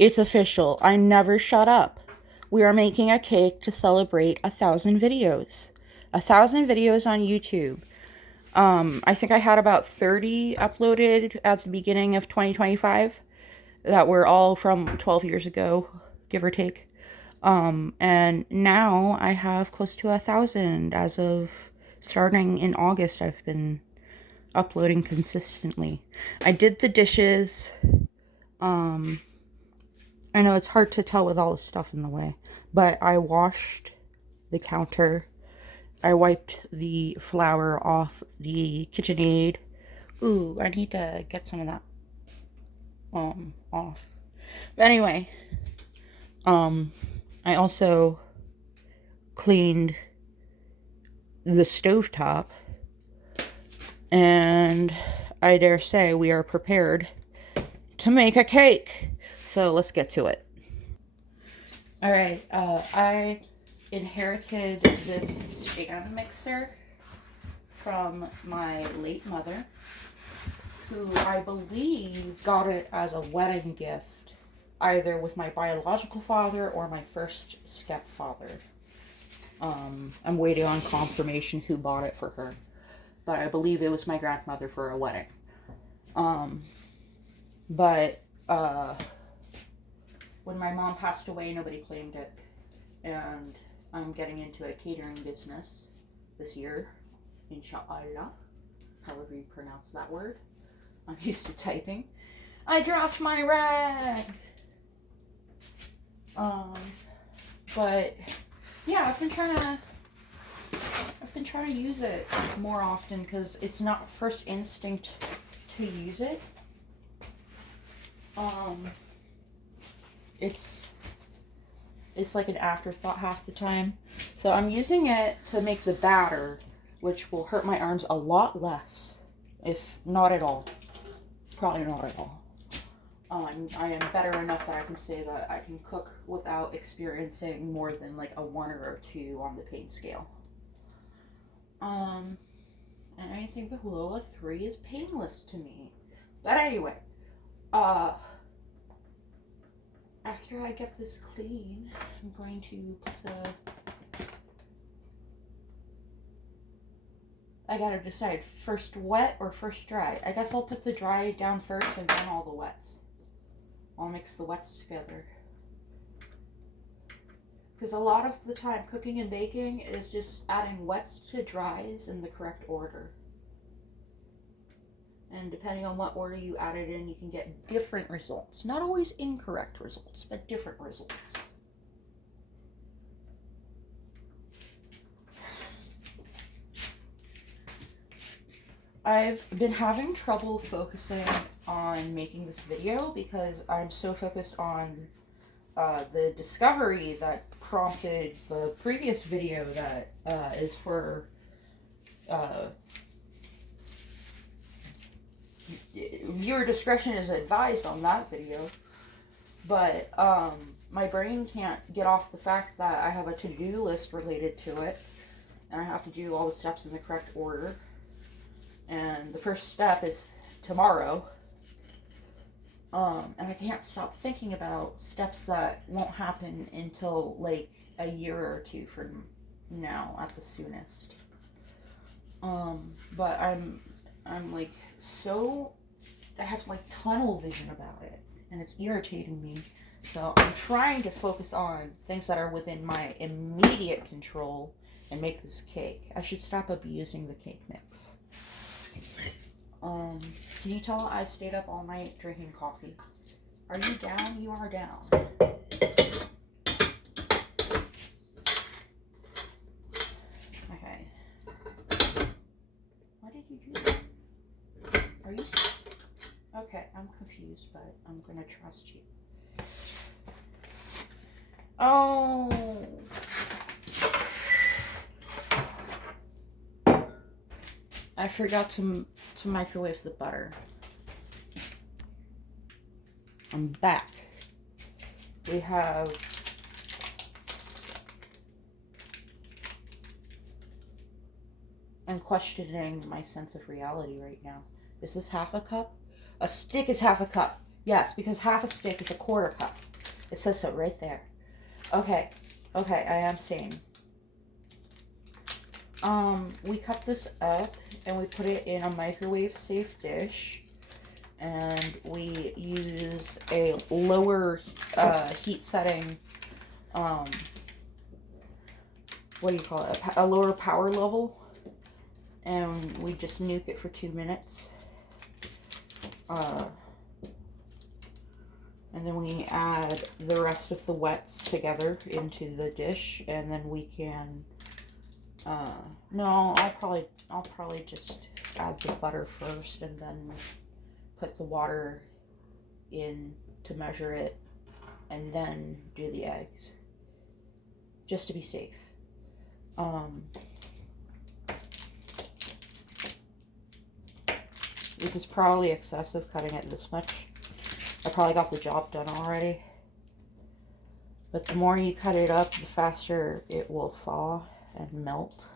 It's official. I never shut up. We are making a cake to celebrate 1,000 videos. 1,000 videos on YouTube. I think I had about 30 uploaded at the beginning of 2025 that were all from 12 years ago, give or take. And now I have close to 1,000 as of starting in August. I've been uploading consistently. I did the dishes. I know it's hard to tell with all the stuff in the way, but I washed the counter. I wiped the flour off the KitchenAid. Ooh, I need to get some of that off. But anyway, I also cleaned the stovetop, and I dare say we are prepared to make a cake. So let's get to it. All right, I inherited this stand mixer from my late mother, who I believe got it as a wedding gift, either with my biological father or my first stepfather. I'm waiting on confirmation who bought it for her, but I believe it was my grandmother for a wedding. But when my mom passed away, nobody claimed it, and I'm getting into a catering business this year, inshallah, however you pronounce that word. I'm used to typing. I dropped my rag. But yeah, I've been trying to use it more often because it's not first instinct to use it. It's like an afterthought half the time. So I'm using it to make the batter, which will hurt my arms a lot less, if not at all. Probably not at all. I am better enough that I can say that I can cook without experiencing more than like a 1 or a 2 on the pain scale. And anything below a 3 is painless to me. But anyway, after I get this clean, I'm going to put I gotta decide, first wet or first dry. I guess I'll put the dry down first and then all the wets. I'll mix the wets together. Because a lot of the time, cooking and baking is just adding wets to dries in the correct order. And depending on what order you add it in, you can get different results. Not always incorrect results, but different results. I've been having trouble focusing on making this video because I'm so focused on the discovery that prompted the previous video that is for viewer discretion is advised on that video. But my brain can't get off the fact that I have a to-do list related to it, and I have to do all the steps in the correct order. And the first step is tomorrow. And I can't stop thinking about steps that won't happen until like a year or 2 from now at the soonest. But I'm like so, I have like tunnel vision about it, and it's irritating me. So I'm trying to focus on things that are within my immediate control and make this cake. I should stop abusing the cake mix. Can you tell I stayed up all night drinking coffee? Are you down? You are down. Okay. Why did you do that? Are you... Okay, I'm confused, but I'm gonna trust you. Oh... I forgot to microwave the butter. I'm back. We have I'm questioning my sense of reality right now. Is this half a cup? A stick is half a cup. Yes, because half a stick is a quarter cup. It says so right there. Okay. Okay, I am seeing. We cut this up and we put it in a microwave safe dish. And we use a lower heat setting, what do you call it? A lower power level. And we just nuke it for 2 minutes. And then we add the rest of the wets together into the dish, and then we can, no, I'll probably just add the butter first and then put the water in to measure it, and then do the eggs, just to be safe. This is probably excessive, cutting it this much. I probably got the job done already. But the more you cut it up, the faster it will thaw and melt.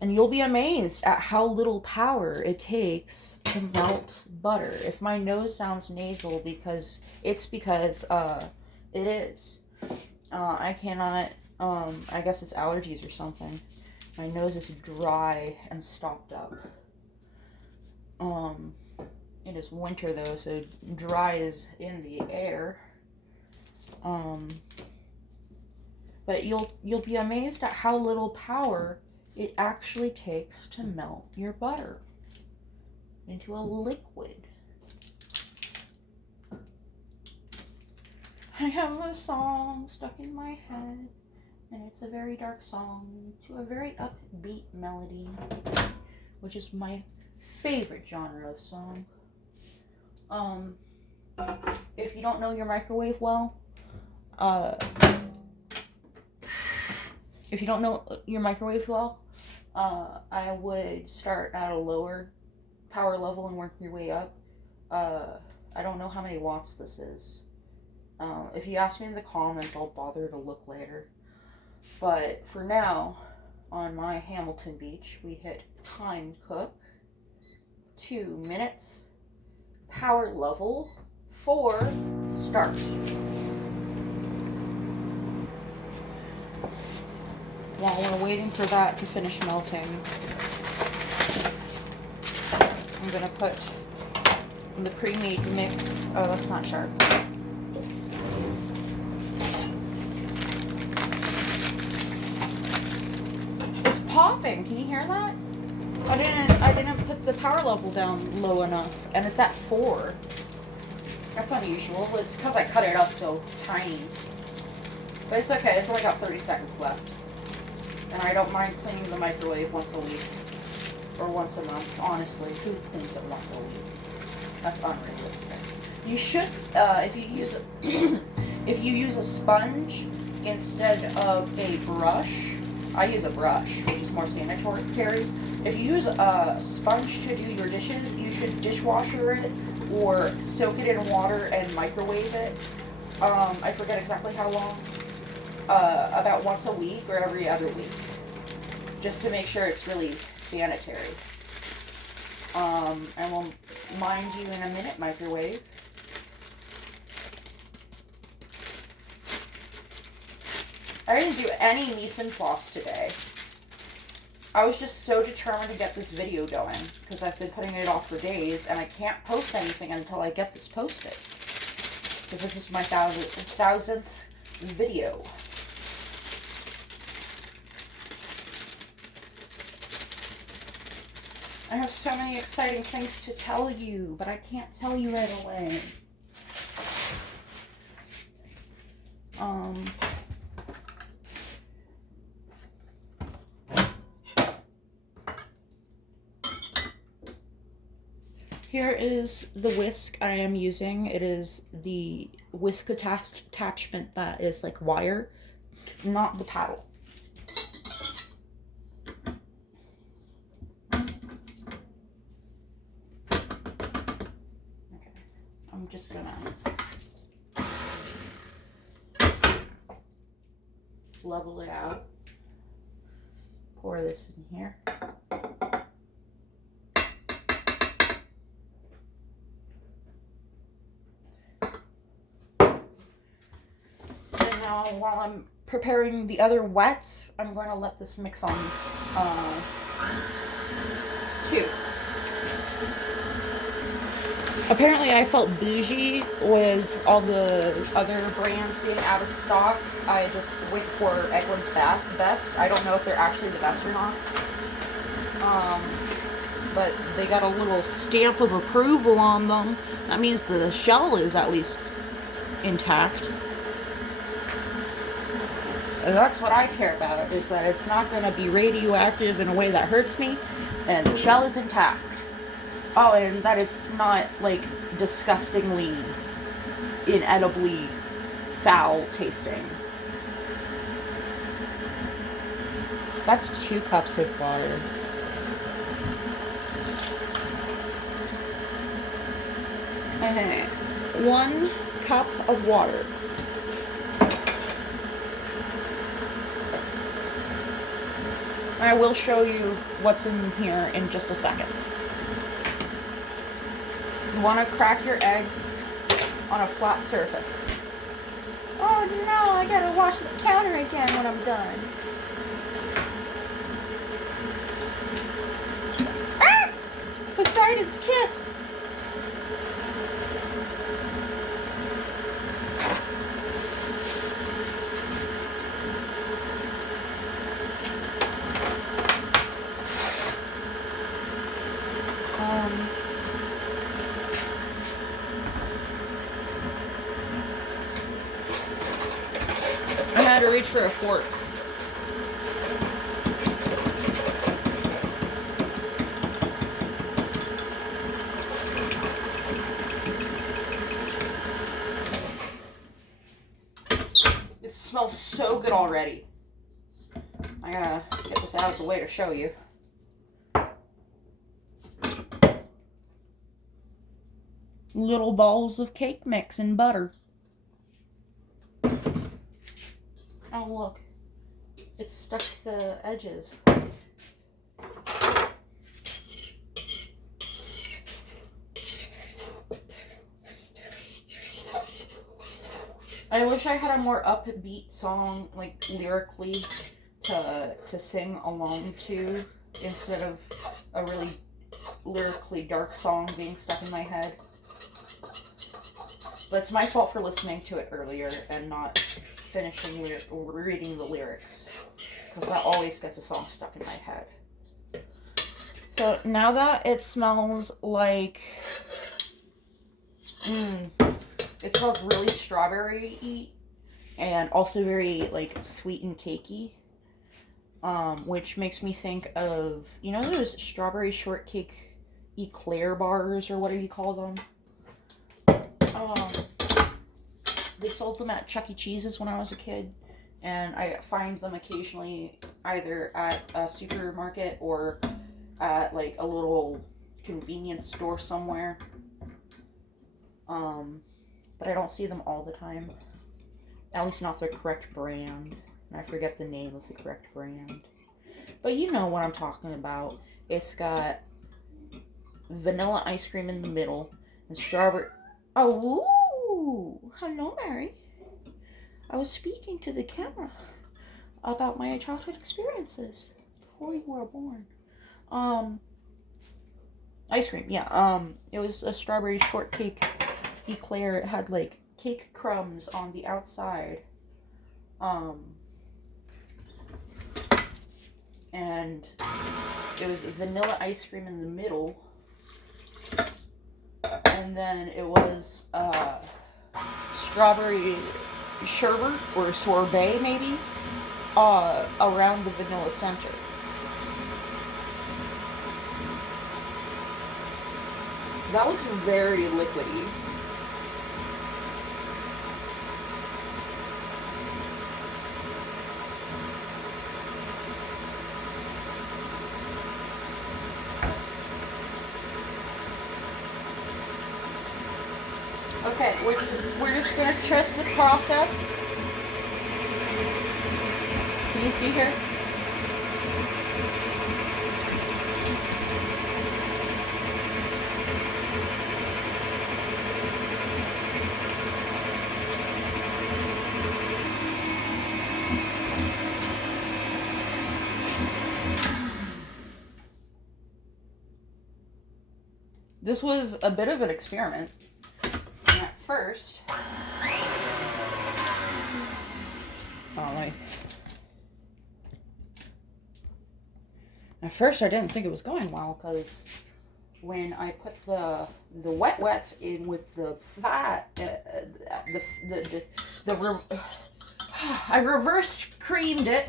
And you'll be amazed at how little power it takes to melt butter. If my nose sounds nasal, it is. I cannot, I guess it's allergies or something. My nose is dry and stopped up. It is winter though, so dry is in the air. But you'll be amazed at how little power it actually takes to melt your butter into a liquid. I have a song stuck in my head, and it's a very dark song to a very upbeat melody, which is my favorite genre of song. If you don't know your microwave well, I would start at a lower power level and work your way up. I don't know how many watts this is. If you ask me in the comments, I'll bother to look later. But for now, on my Hamilton Beach, we hit time cook, 2 minutes, power level 4, start. While we're waiting for that to finish melting, I'm gonna put the pre-made mix. Oh, that's not sharp. It's popping. Can you hear that? I didn't put the power level down low enough, and it's at 4. That's unusual. It's because I cut it up so tiny. But it's okay. It's only got 30 seconds left. And I don't mind cleaning the microwave once a week. Or once a month. Honestly, who cleans it once a week? That's unrealistic. You should, if you use a sponge instead of a brush. I use a brush, which is more sanitary. If you use a sponge to do your dishes, you should dishwasher it or soak it in water and microwave it. I forget exactly how long. About once a week or every other week. Just to make sure it's really sanitary. And we'll mind you in a minute, microwave. I didn't do any mise en place today. I was just so determined to get this video going because I've been putting it off for days and I can't post anything until I get this posted. Because this is my thousandth video. I have so many exciting things to tell you, but I can't tell you right away. Here is the whisk I am using. It is the whisk attachment that is like wire, not the paddle. Okay, I'm just gonna level it out. Pour this in here. now, while I'm preparing the other wets, I'm going to let this mix on too. Apparently I felt bougie with all the other brands being out of stock. I just went for Eggland's Best. I don't know if they're actually the best or not. But they got a little stamp of approval on them. That means the shell is at least intact. And that's what I care about, is that it's not going to be radioactive in a way that hurts me, and the shell is intact. Oh, and that it's not, like, disgustingly, inedibly foul tasting. That's 2 cups of water. Okay, 1 cup of water. I will show you what's in here in just a second. You want to crack your eggs on a flat surface. Oh no, I gotta wash the counter again when I'm done. Ah! Poseidon's kiss! I had to reach for a fork. It smells so good already. I gotta get this out of the way to show you. Little balls of cake mix and butter. Oh look, it's stuck to the edges. I wish I had a more upbeat song, like lyrically, to sing along to, instead of a really lyrically dark song being stuck in my head. But it's my fault for listening to it earlier and not finishing reading the lyrics, because that always gets a song stuck in my head. So now that it smells like, it smells really strawberry-y and also very like sweet and cakey, which makes me think of, you know, those strawberry shortcake eclair bars, or what do you call them? They sold them at Chuck E. Cheese's when I was a kid, and I find them occasionally either at a supermarket or at like a little convenience store somewhere. But I don't see them all the time. At least not the correct brand. And I forget the name of the correct brand. But you know what I'm talking about. It's got vanilla ice cream in the middle and strawberry. Oh, ooh. Hello, Mary. I was speaking to the camera about my childhood experiences before you were born. Ice cream, yeah. It was a strawberry shortcake eclair. It had like cake crumbs on the outside. And it was vanilla ice cream in the middle. And then it was strawberry sherbet or sorbet maybe around the vanilla center. That looks very liquidy. Okay, we're just gonna trust the process. Can you see here? This was a bit of an experiment. And at first, I didn't think it was going well, because when I put the wets in with the fat, I reversed creamed it,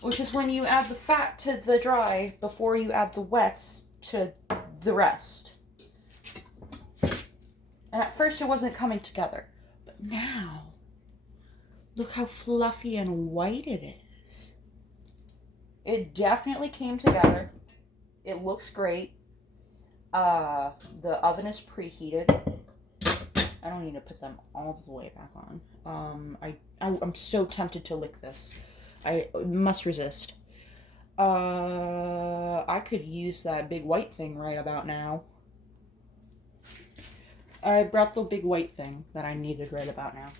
which is when you add the fat to the dry before you add the wets to the rest. And at first it wasn't coming together, but now look how fluffy and white it is. It definitely came together. It looks great. The oven is preheated. I don't need to put them all the way back on. I'm so tempted to lick this. I must resist. I could use that big white thing right about now. I brought the big white thing that I needed right about now.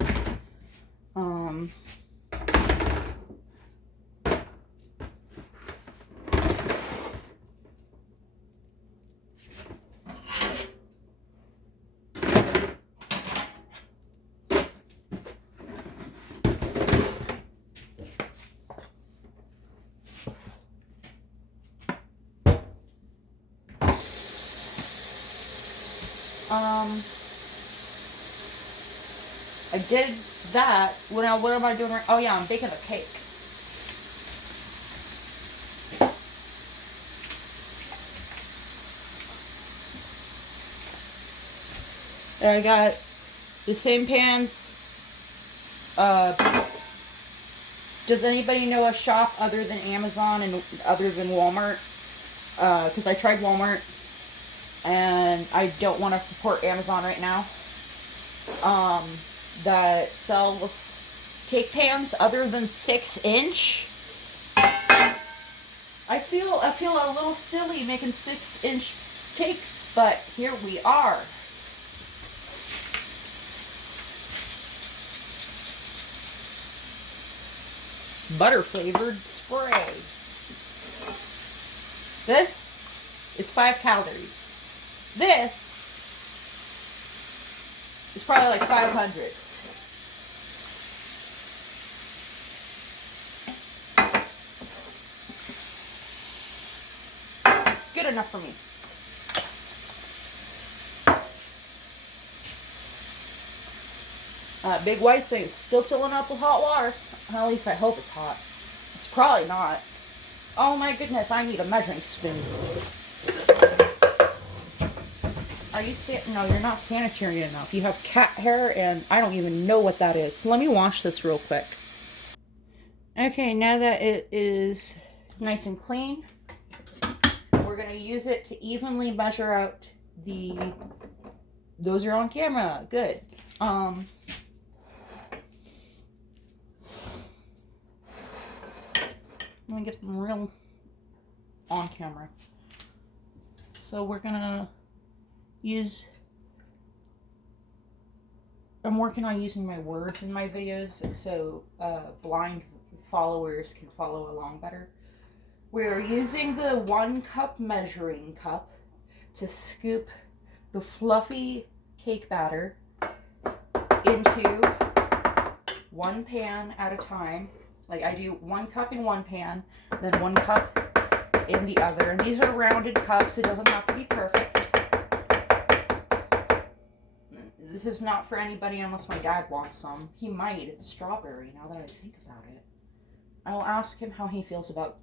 I did that. What am I doing right? Oh yeah, I'm baking a cake. And I got the same pans. Does anybody know a shop other than Amazon and other than Walmart? Because I tried Walmart and I don't want to support Amazon right now. That sells cake pans other than 6-inch. I feel a little silly making 6-inch cakes, but here we are. Butter flavored spray. This is 5 calories. This is probably like 500. Good enough for me. Big white thing is still filling up with hot water. At least I hope it's hot. It's probably not. Oh my goodness, I need a measuring spoon. Are you no, you're not sanitary enough. You have cat hair and I don't even know what that is. Let me wash this real quick. Okay, now that it is nice and clean, we're going to use it to evenly measure out those are on camera. Good. Let me get them real on camera. So we're gonna I'm working on using my words in my videos so blind followers can follow along better. We're using the 1 cup measuring cup to scoop the fluffy cake batter into 1 pan at a time. Like I do 1 cup in 1 pan, then 1 cup in the other. And these are rounded cups. It doesn't have to be perfect. This is not for anybody unless my dad wants some. He might. It's strawberry now that I think about it. I'll ask him how he feels about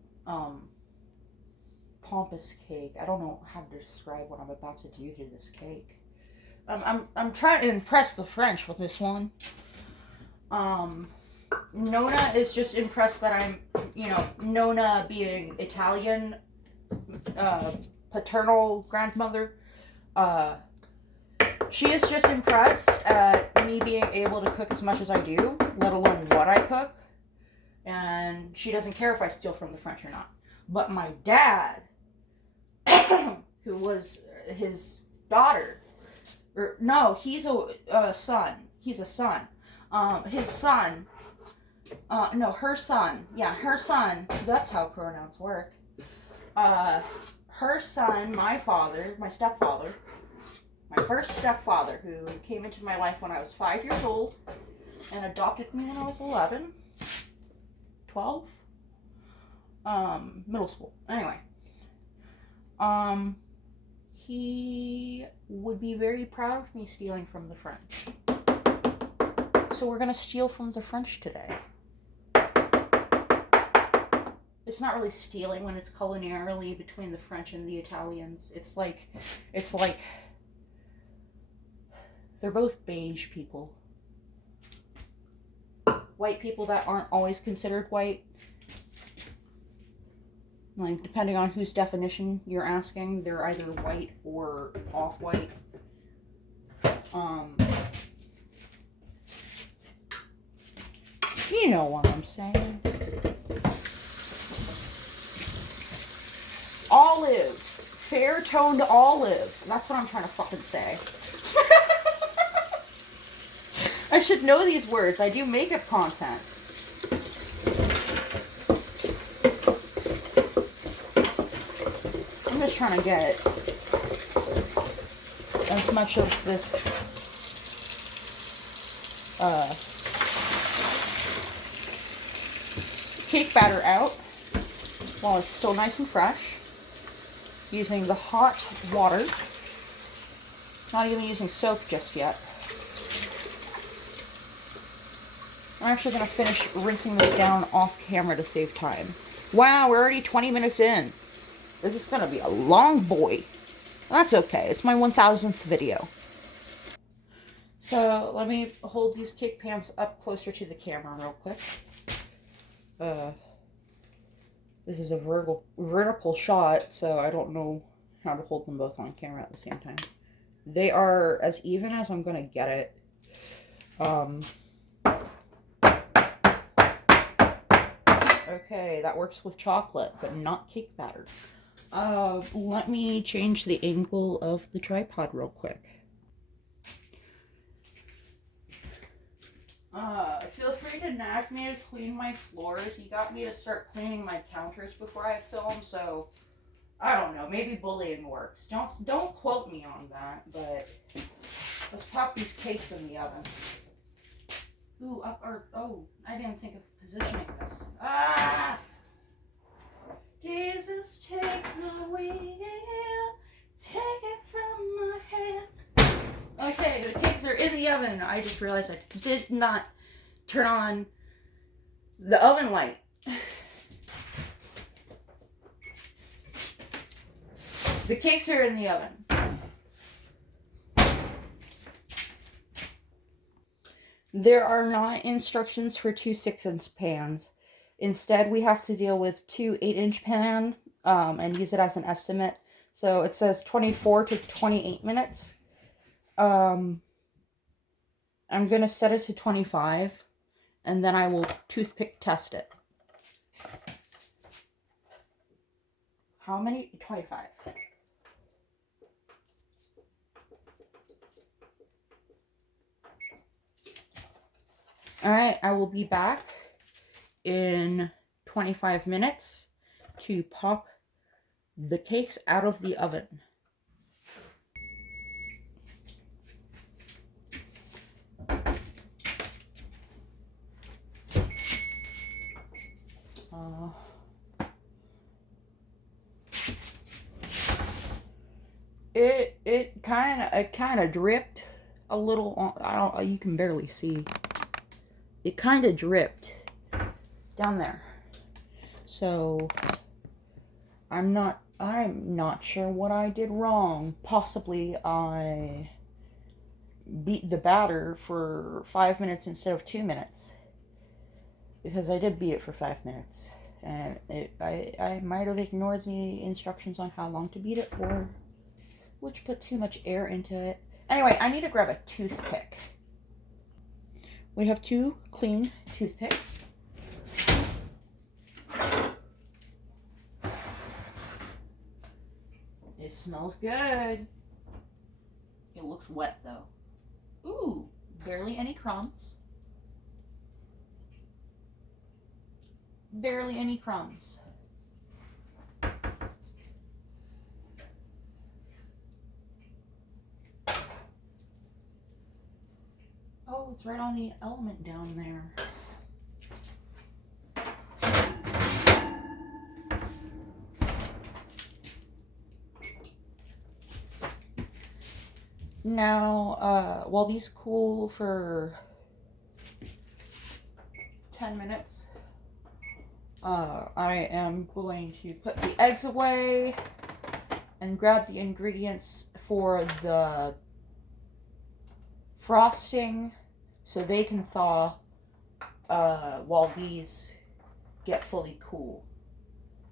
pompous cake. I don't know how to describe what I'm about to do to this cake. I'm trying to impress the French with this one. Nona is just impressed that I'm, Nona being Italian, paternal grandmother, she is just impressed at me being able to cook as much as I do, let alone what I cook, and she doesn't care if I steal from the French or not. But my dad, who was his daughter, or no, he's a son, he's a son, his son, no, her son, yeah, her son, that's how pronouns work, her son, my father, my stepfather, my first stepfather, who came into my life when I was 5 years old and adopted me when I was 11, 12, middle school. Anyway, he would be very proud of me stealing from the French. So we're gonna steal from the French today. It's not really stealing when it's culinarily between the French and the Italians. It's like they're both beige people. White people that aren't always considered white. Like, depending on whose definition you're asking, they're either white or off-white. You know what I'm saying. Olive. Fair-toned olive. That's what I'm trying to fucking say. I should know these words. I do makeup content. I'm just trying to get as much of this cake batter out while it's still nice and fresh, using the hot water. Not even using soap just yet. I'm actually going to finish rinsing this down off camera to save time. Wow, we're already 20 minutes in. This is going to be a long boy. That's okay. It's my 1000th video. So let me hold these cake pans up closer to the camera real quick. This is a vertical shot, so I don't know how to hold them both on camera at the same time. They are as even as I'm going to get it. Okay, that works with chocolate, but not cake batter. Let me change the angle of the tripod real quick. Feel free to nag me to clean my floors. You got me to start cleaning my counters before I film, so I don't know. Maybe bullying works. Don't quote me on that, but let's pop these cakes in the oven. Ooh, I didn't think of positioning this. Ah! Jesus, take the wheel, take it from my hand. Okay, the cakes are in the oven. I just realized I did not turn on the oven light. The cakes are in the oven. There are not instructions for 2 6-inch pans. Instead, we have to deal with 2 8-inch pan and use it as an estimate. So it says 24 to 28 minutes. I'm going to set it to 25, and then I will toothpick test it. How many? 25. Alright, I will be back in 25 minutes to pop the cakes out of the oven. It kind of dripped a little on, you can barely see. It kind of dripped down there. So I'm not sure what I did wrong. Possibly I beat the batter for 5 minutes instead of 2 minutes. Because I did beat it for 5 minutes. And I might have ignored the instructions on how long to beat it for, which put too much air into it. Anyway, I need to grab a toothpick. We have 2 clean toothpicks. It smells good. It looks wet though. Ooh, barely any crumbs. Barely any crumbs. Oh, it's right on the element down there. Now, while these cool for 10 minutes, I am going to put the eggs away and grab the ingredients for the frosting so they can thaw while these get fully cool.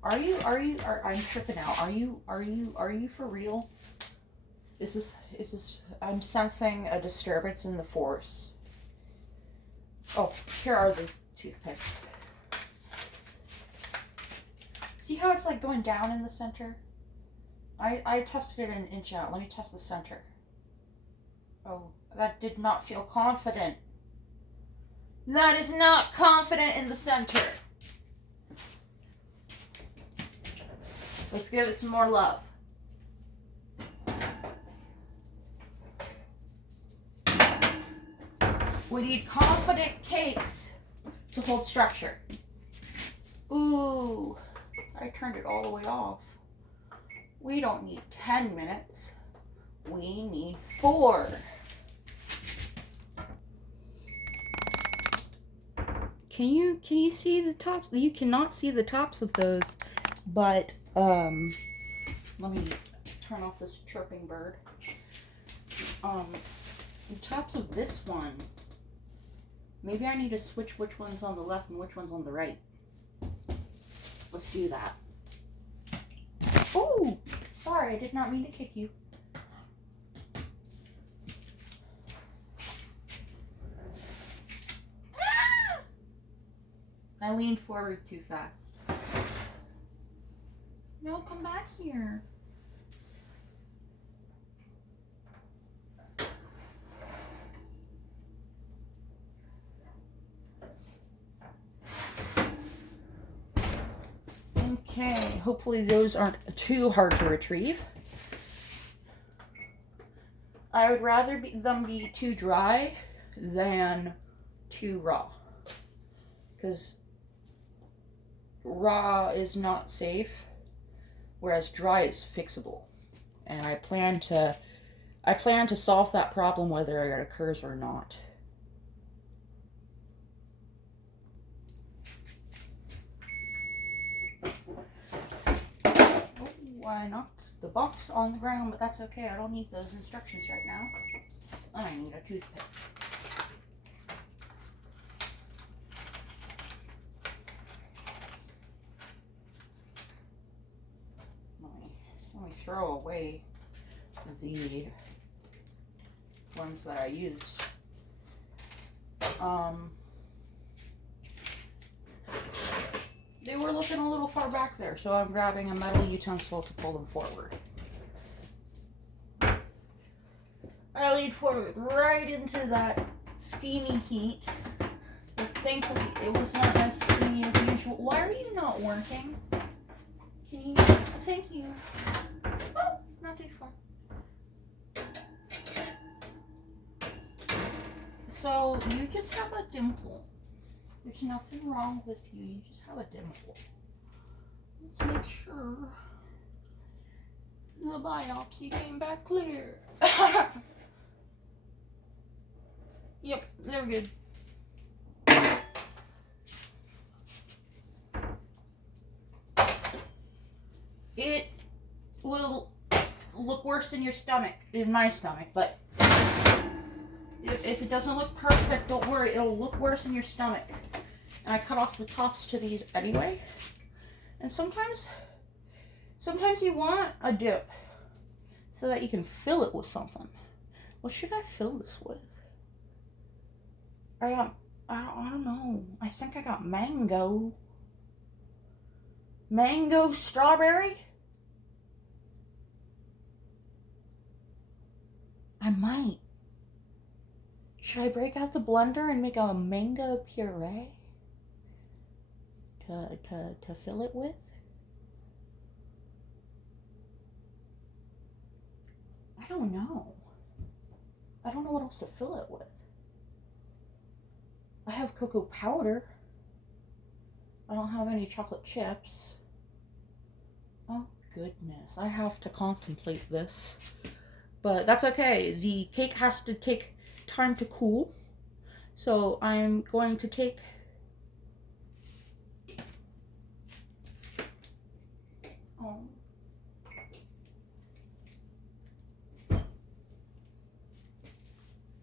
I'm tripping out. Are you for real? Is this, I'm sensing a disturbance in the force. Oh, here are the toothpicks. See how it's like going down in the center? I tested it an inch out. Let me test the center. Oh, that did not feel confident. That is not confident in the center. Let's give it some more love. We need confident cakes to hold structure. Ooh, I turned it all the way off. We don't need 10 minutes. We need 4. Can you see the tops? You cannot see the tops of those, but let me turn off this chirping bird. The tops of this one, maybe I need to switch which one's on the left and which one's on the right. Let's do that. Oh, sorry, I did not mean to kick you. Ah! I leaned forward too fast. No, come back here. Okay, hopefully those aren't too hard to retrieve. I would rather them be too dry than too raw, because raw is not safe, whereas dry is fixable. And I plan to solve that problem whether it occurs or not. Oh, I knocked the box on the ground, but that's okay. I don't need those instructions right now. I need a toothpick. Let me throw away the ones that I used. They were looking a little far back there, so I'm grabbing a metal utensil to pull them forward. I leaned forward right into that steamy heat, but thankfully it was not as steamy as usual. Why are you not working? Can you? Thank you. Oh, not too far. So you just have a dimple. There's nothing wrong with you. You just have a dimple. Let's make sure the biopsy came back clear. Yep, they're good. It will look worse in your stomach, in my stomach, but if it doesn't look perfect, don't worry, it'll look worse in your stomach. And I cut off the tops to these anyway. And sometimes you want a dip so that you can fill it with something. What should I fill this with? I don't know. I think I got mango. Mango strawberry? I might. Should I break out the blender and make a mango puree to fill it with? I don't know. I don't know what else to fill it with. I have cocoa powder. I don't have any chocolate chips. Oh goodness, I have to contemplate this. But that's okay. The cake has to take time to cool. So I'm going to take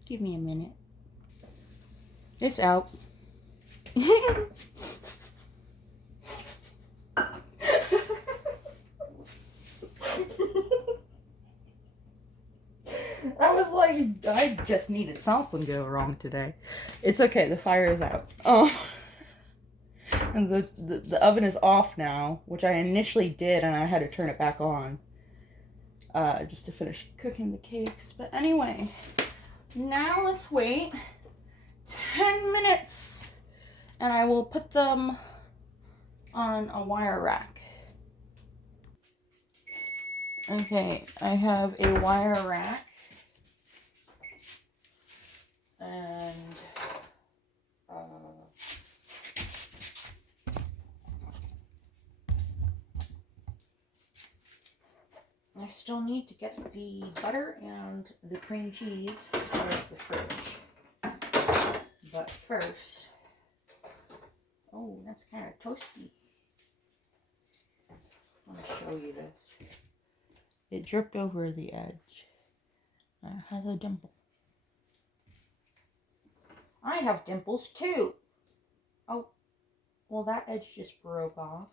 give me a minute. It's out. I was like, I just needed something to go wrong today. It's okay, the fire is out. And the oven is off now, which I initially did, and I had to turn it back on. Just to finish cooking the cakes. But anyway, now let's wait 10 minutes, and I will put them on a wire rack. Okay, I have a wire rack, and I still need to get the butter and the cream cheese out of the fridge. But first, oh, that's kind of toasty. I want to show you this. It dripped over the edge. It has a dimple. I have dimples too. Oh, well, that edge just broke off.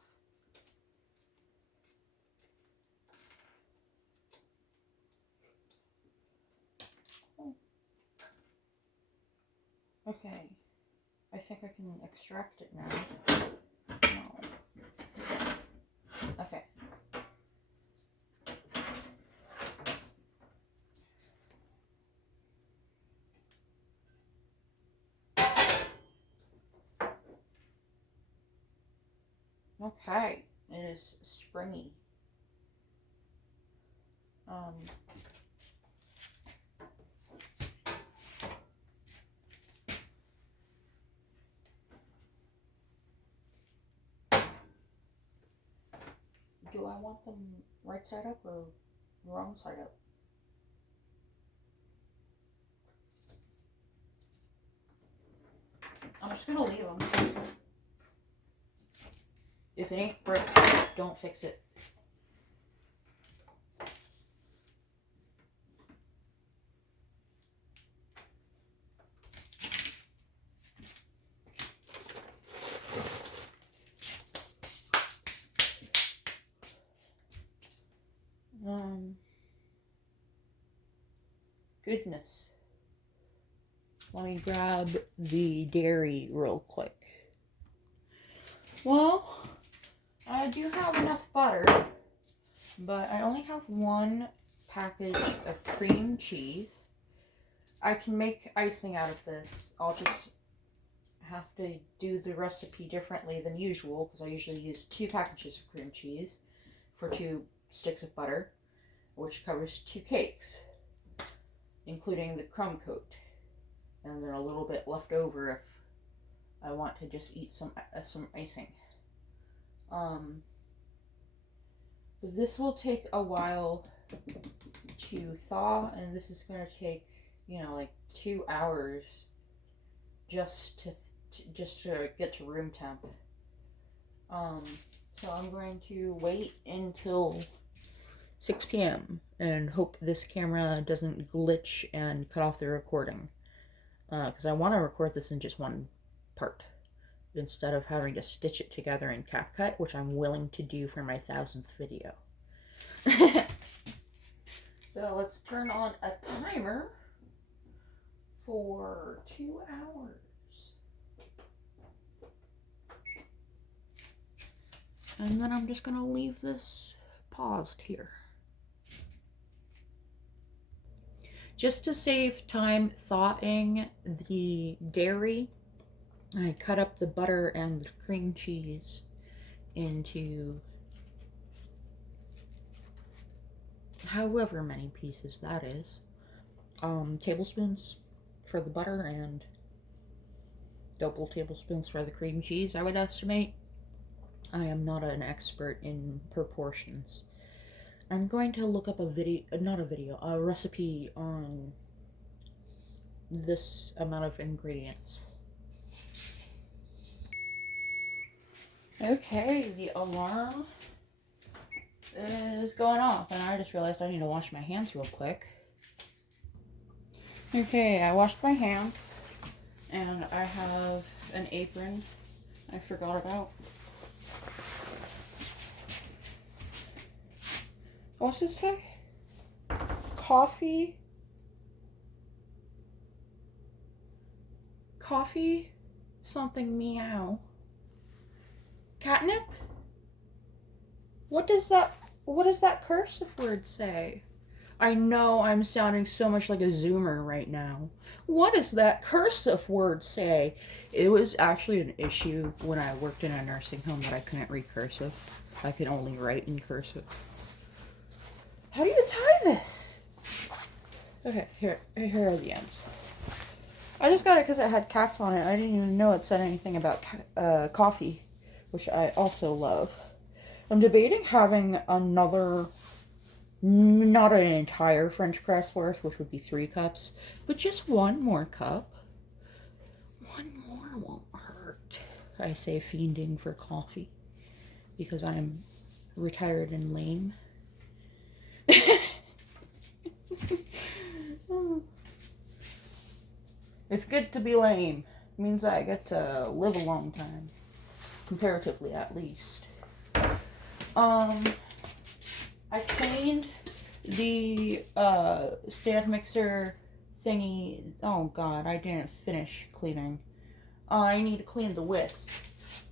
Okay, I think I can extract it now. No. Okay. Okay, it is springy. Do I want them right side up or wrong side up? I'm just gonna leave them. If it ain't broke, don't fix it. Goodness. Let me grab the dairy real quick. Well, I do have enough butter, but I only have one package of cream cheese. I can make icing out of this. I'll just have to do the recipe differently than usual because I usually use 2 packages of cream cheese for 2 sticks of butter, which covers 2 cakes, including the crumb coat, and then a little bit left over if I want to just eat some icing. This will take a while to thaw, and this is going to take, like 2 hours just to get to room temp. So I'm going to wait until 6 p.m. and hope this camera doesn't glitch and cut off the recording. Because I want to record this in just one part instead of having to stitch it together in CapCut, which I'm willing to do for my 1000th video. So let's turn on a timer for 2 hours. And then I'm just going to leave this paused here. Just to save time thawing the dairy, I cut up the butter and the cream cheese into however many pieces that is. Tablespoons for the butter and double tablespoons for the cream cheese, I would estimate. I am not an expert in proportions. I'm going to look up a recipe on this amount of ingredients. Okay, the alarm is going off, and I just realized I need to wash my hands real quick. Okay, I washed my hands, and I have an apron I forgot about. What's this say? Coffee? Something meow. Catnip? What does that cursive word say? I know I'm sounding so much like a Zoomer right now. What does that cursive word say? It was actually an issue when I worked in a nursing home that I couldn't read cursive. I could only write in cursive. How do you tie this? Okay, here are the ends. I just got it because it had cats on it. I didn't even know it said anything about coffee, which I also love. I'm debating having another, not an entire French press worth, which would be 3 cups, but just 1 more cup. 1 more won't hurt. I say fiending for coffee because I'm retired and lame. It's good to be lame. It means I get to live a long time. Comparatively, at least. I cleaned the stand mixer thingy. Oh god, I didn't finish cleaning. I need to clean the whisk.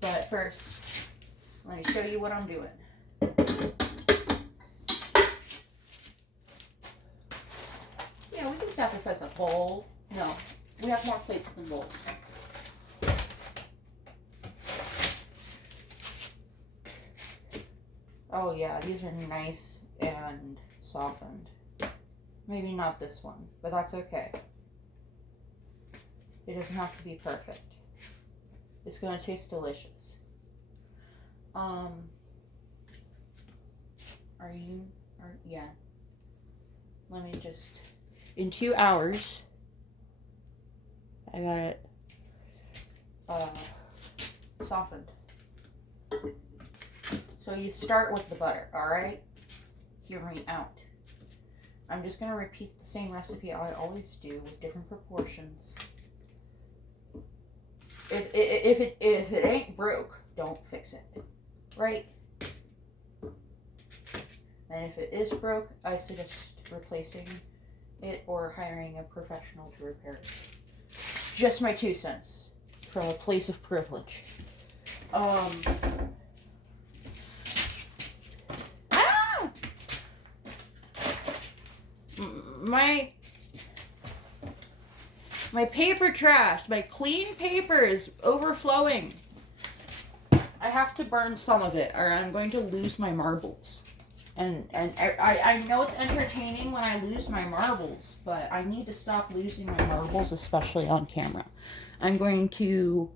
But first, let me show you what I'm doing. Yeah, we can sacrifice a bowl. No, we have more plates than bowls. Oh yeah, these are nice and softened. Maybe not this one, but that's okay. It doesn't have to be perfect. It's going to taste delicious. Yeah. Let me just, in 2 hours, I got it, softened. So you start with the butter, alright? Hear me out. I'm just going to repeat the same recipe I always do with different proportions. If it ain't broke, don't fix it. Right? And if it is broke, I suggest replacing it or hiring a professional to repair it. Just my 2 cents from a place of privilege. My paper trash, my clean paper is overflowing. I have to burn some of it or I'm going to lose my marbles. And I know it's entertaining when I lose my marbles, but I need to stop losing my marbles, especially on camera. I'm going to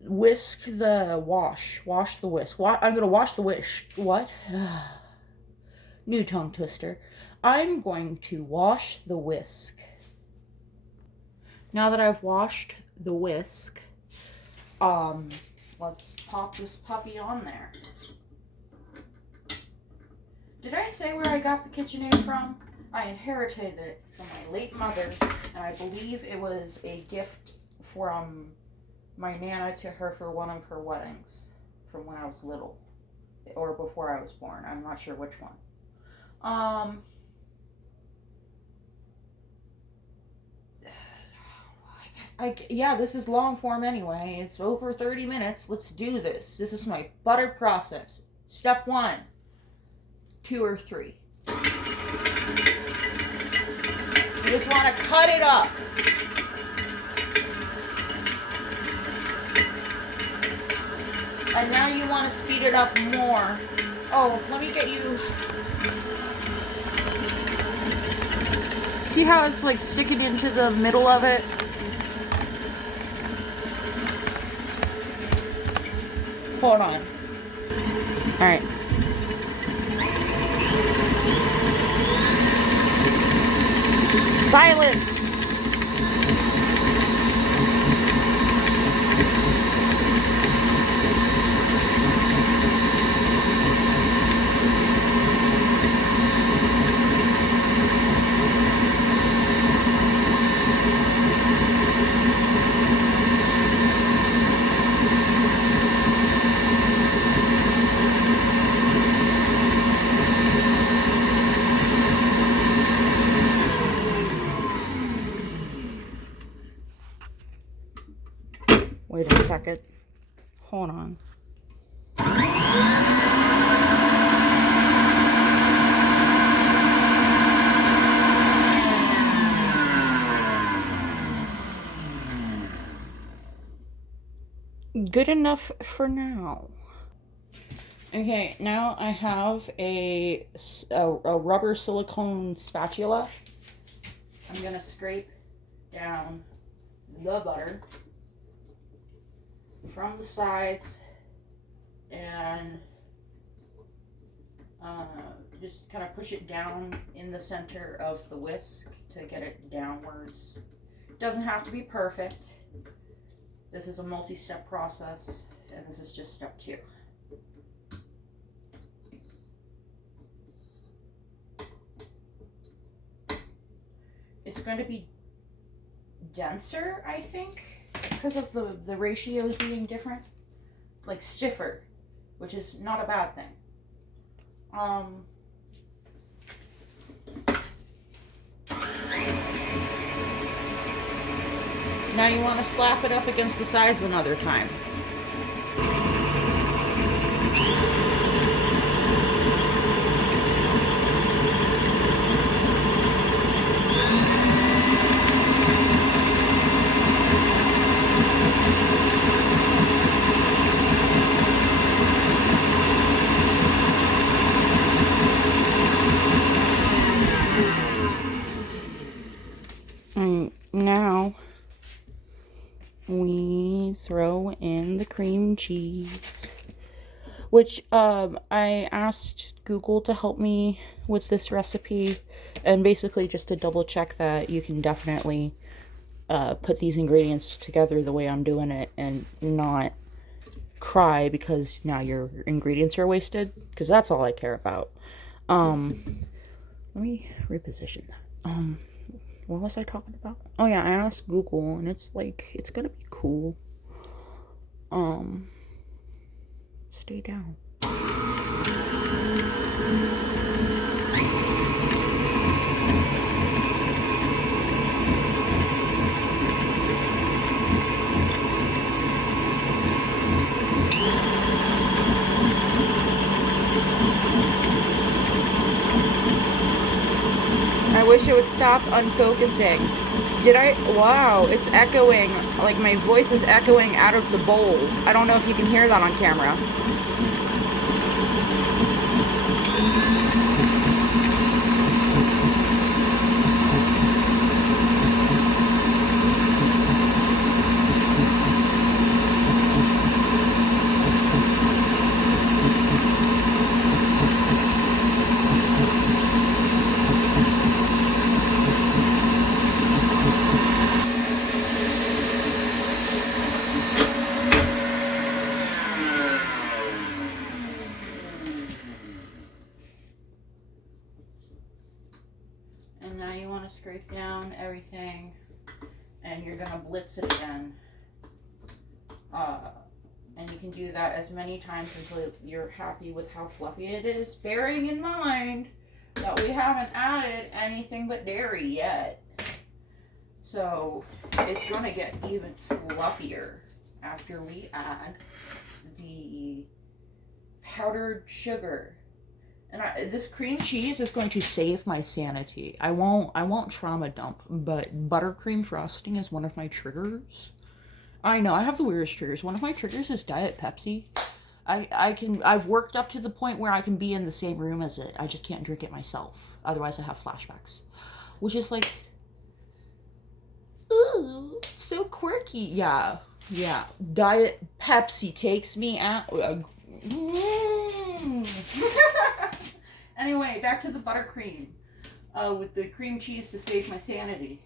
wash the whisk. I'm going to wash the whisk. What? New tongue twister. I'm going to wash the whisk. Now that I've washed the whisk, let's pop this puppy on there. Did I say where I got the KitchenAid from? I inherited it from my late mother, and I believe it was a gift from my Nana to her for one of her weddings from when I was little, or before I was born. I'm not sure which one. Yeah, this is long form anyway. It's over 30 minutes. Let's do this. This is my butter process. Step 1. 2 or 3. You just want to cut it up. And now you want to speed it up more. Oh, let me get you... See how it's like sticking into the middle of it? Hold on. All right. Silence. Wait a second. Hold on. Good enough for now. Okay, now I have a rubber silicone spatula. I'm gonna scrape down the butter from the sides and just kind of push it down in the center of the whisk to get it downwards. It doesn't have to be perfect. This is a multi-step process, and this is just step 2. It's going to be denser, I think, because of the ratios being different. Like stiffer, which is not a bad thing. Now you want to slap it up against the sides another time. And now we throw in the cream cheese, which I asked Google to help me with this recipe, and basically just to double check that you can definitely put these ingredients together the way I'm doing it and not cry because now your ingredients are wasted, because that's all I care about. Let me reposition that. What was I talking about? Oh yeah, I asked Google, and it's like, it's gonna be cool. Stay down. I wish it would stop unfocusing. Wow, it's echoing, like my voice is echoing out of the bowl. I don't know if you can hear that on camera. And now you want to scrape down everything, and you're going to blitz it again. And you can do that as many times until you're happy with how fluffy it is, bearing in mind that we haven't added anything but dairy yet. So it's going to get even fluffier after we add the powdered sugar. And this cream cheese is going to save my sanity. I won't trauma dump, but buttercream frosting is one of my triggers. I know, I have the weirdest triggers. One of my triggers is Diet Pepsi. I've worked up to the point where I can be in the same room as it. I just can't drink it myself. Otherwise I have flashbacks. Which is like, ooh, so quirky. Yeah. Yeah, Diet Pepsi takes me out. Anyway, back to the buttercream. With the cream cheese to save my sanity.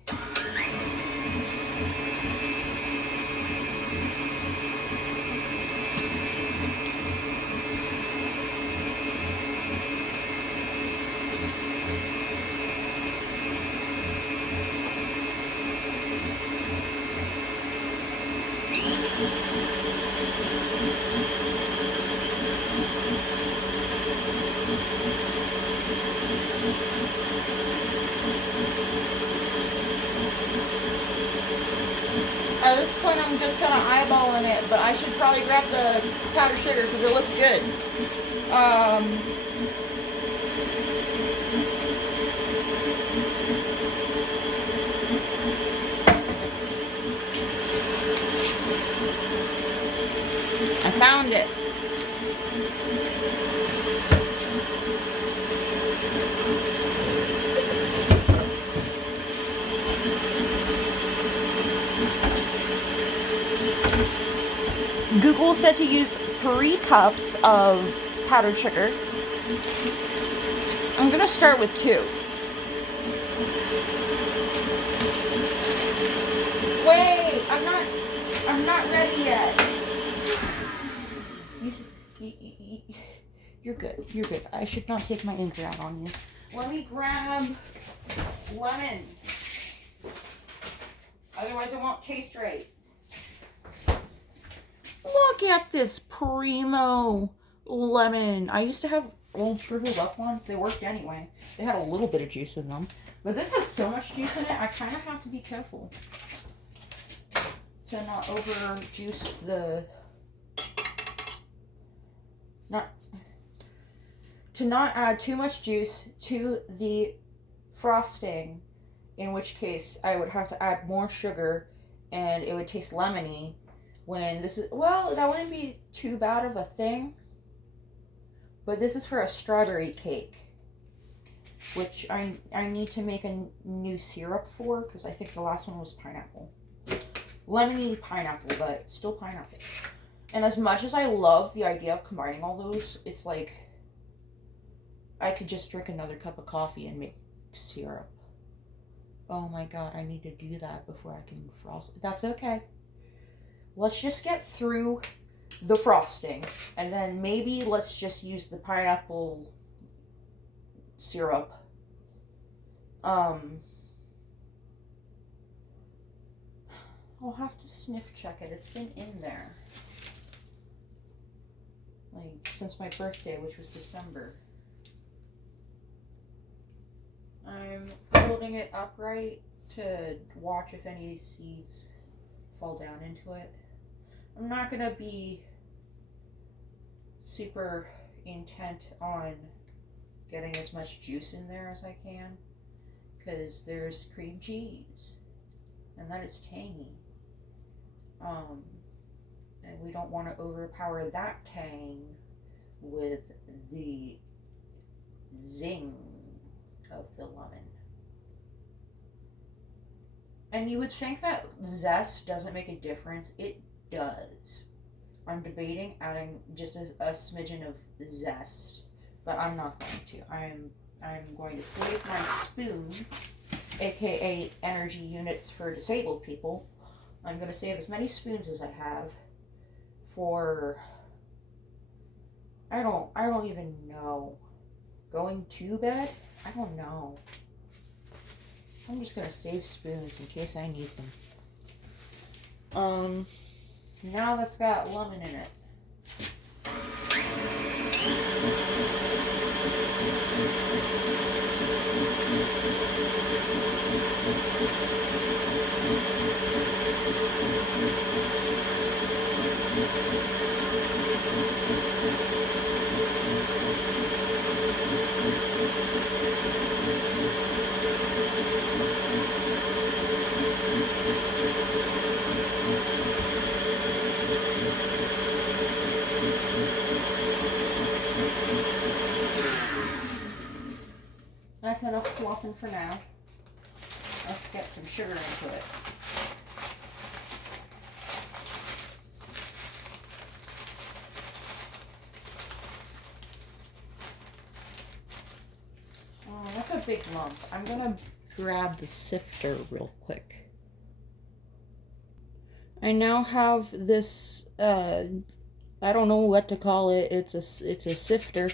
At this point, I'm just kind of eyeballing it, but I should probably grab the powdered sugar because it looks good. I found it. Google said to use 3 cups of powdered sugar. I'm gonna start with 2. Wait, I'm not ready yet. You're good. You're good. I should not take my anger out on you. Let me grab lemon. Otherwise, it won't taste right. Look at this primo lemon. I used to have old shriveled up ones. They worked anyway. They had a little bit of juice in them. But this has so much juice in it, I kind of have to be careful to not over juice to not add too much juice to the frosting, in which case I would have to add more sugar and it would taste lemony. When this is, well, that wouldn't be too bad of a thing, but this is for a strawberry cake, which I need to make a new syrup for, because I think the last one was pineapple. Lemony pineapple, but still pineapple. And as much as I love the idea of combining all those, it's like I could just drink another cup of coffee and make syrup. Oh my god, I need to do that before I can frost. That's okay. Let's just get through the frosting, and then maybe let's just use the pineapple syrup. I'll have to sniff check it. It's been in there, like, since my birthday, which was December. I'm holding it upright to watch if any seeds fall down into it. I'm not gonna be super intent on getting as much juice in there as I can, because there's cream cheese and that is tangy. And we don't want to overpower that tang with the zing of the lemon. And you would think that zest doesn't make a difference. It does. I'm debating adding just a smidgen of zest, but I'm not going to. I'm going to save my spoons, aka energy units for disabled people. I'm going to save as many spoons as I have for, I don't even know, going to bed? I don't know. I'm just gonna save spoons in case I need them. Now that's got lemon in it. That's enough fluffing for now. Let's get some sugar into it. big lump. I'm gonna grab the sifter real quick. I now have this, I don't know what to call it. It's a sifter.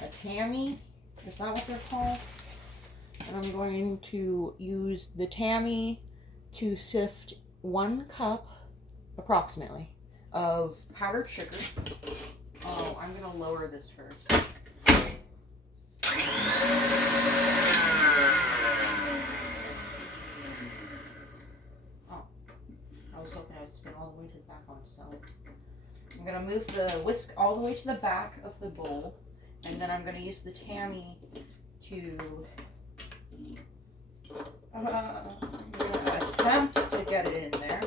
A Tammy? Is that what they're called? And I'm going to use the Tammy to sift 1 cup, approximately, of powdered sugar. Oh, I'm going to lower this first. Oh, I was hoping I would spin all the way to the back on so I'm going to move the whisk all the way to the back of the bowl, and then I'm going to use the Tammy to I'm going to attempt to get it in there.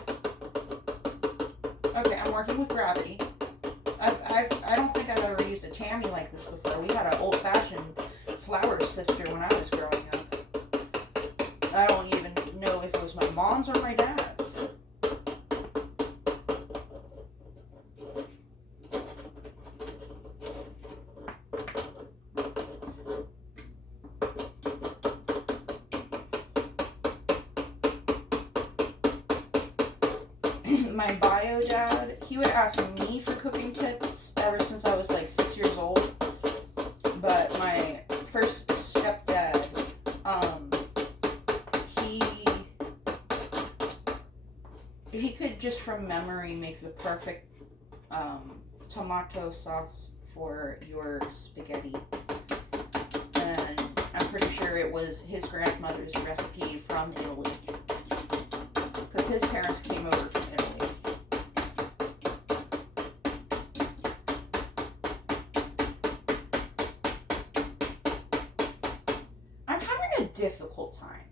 Okay, I'm working with gravity. I don't think I've ever used a Tammy like this before. We had an old-fashioned flour sifter when I was growing up. I don't even know if it was my mom's or my dad's. My bio dad, he would ask me for cooking tips ever since I was like 6 years old. But my first stepdad, he could just from memory make the perfect tomato sauce for your spaghetti. And I'm pretty sure it was his grandmother's recipe from Italy, because his parents came over from Italy. I'm having a difficult time.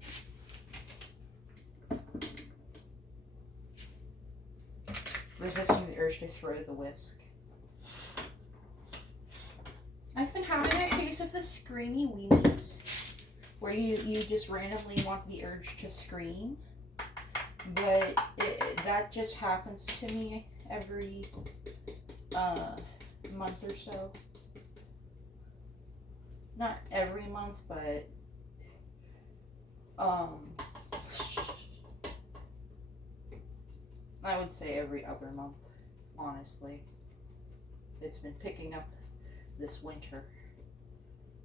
Resisting the urge to throw the whisk. I've been having a case of the screamy weenies, where you just randomly want the urge to scream. But that just happens to me every month or so. Not every month, but I would say every other month, honestly. It's been picking up this winter.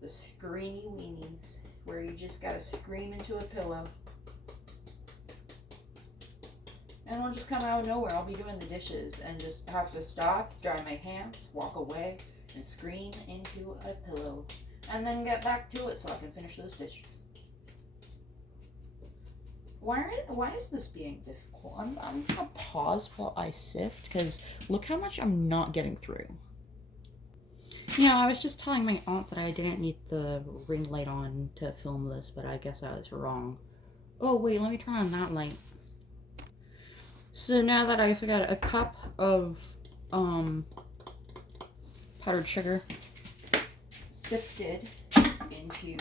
The screamy weenies, where you just gotta scream into a pillow. And it'll just come out of nowhere. I'll be doing the dishes and just have to stop, dry my hands, walk away, and scream into a pillow. And then get back to it so I can finish those dishes. Why is this being difficult? I'm gonna pause while I sift, because look how much I'm not getting through. Yeah, I was just telling my aunt that I didn't need the ring light on to film this, but I guess I was wrong. Oh wait, let me turn on that light. So now that I've got a cup of powdered sugar sifted into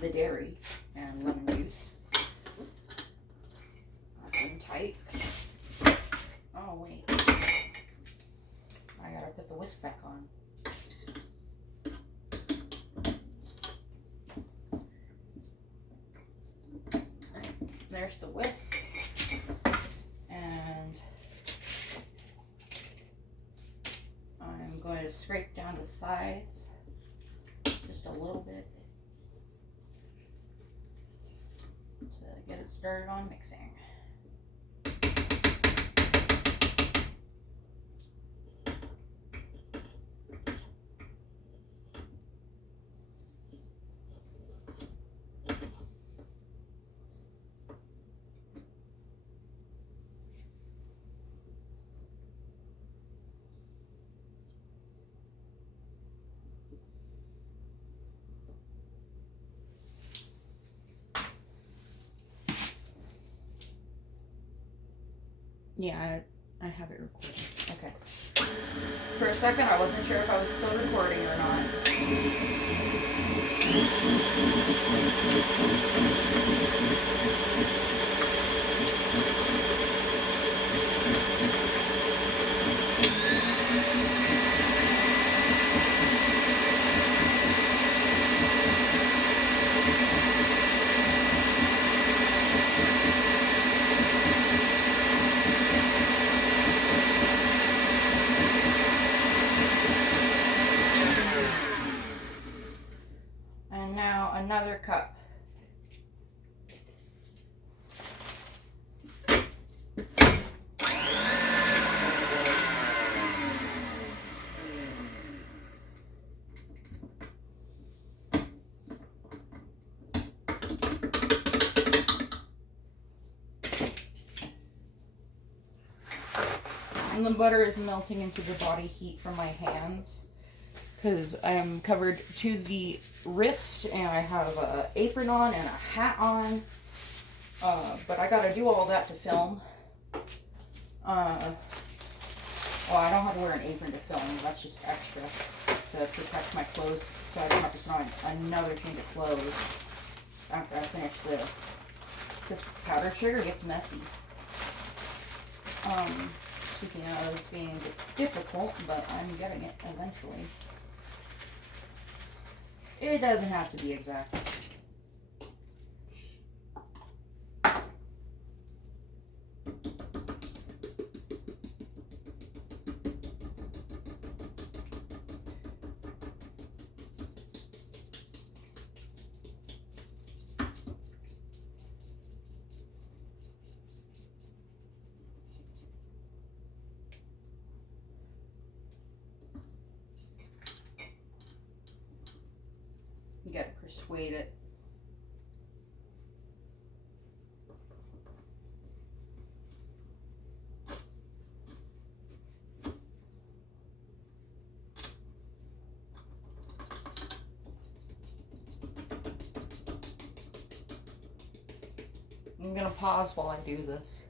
the dairy and lemon juice. Tight. Oh wait, I gotta put the whisk back on. There's the whisk, and I'm going to scrape down the sides just a little bit to get it started on mixing. Yeah, I have it recording. Okay. For a second, I wasn't sure if I was still recording or not. cup. And the butter is melting into the body heat from my hands because I am covered to the wrist and I have an apron on and a hat on. But I gotta do all that to film. Well, I don't have to wear an apron to film. That's just extra to protect my clothes so I don't have to put on another change of clothes after I finish this. This powdered sugar gets messy. Speaking of, it's being difficult, but I'm getting it eventually. It doesn't have to be exact. You gotta persuade it. I'm gonna pause while I do this.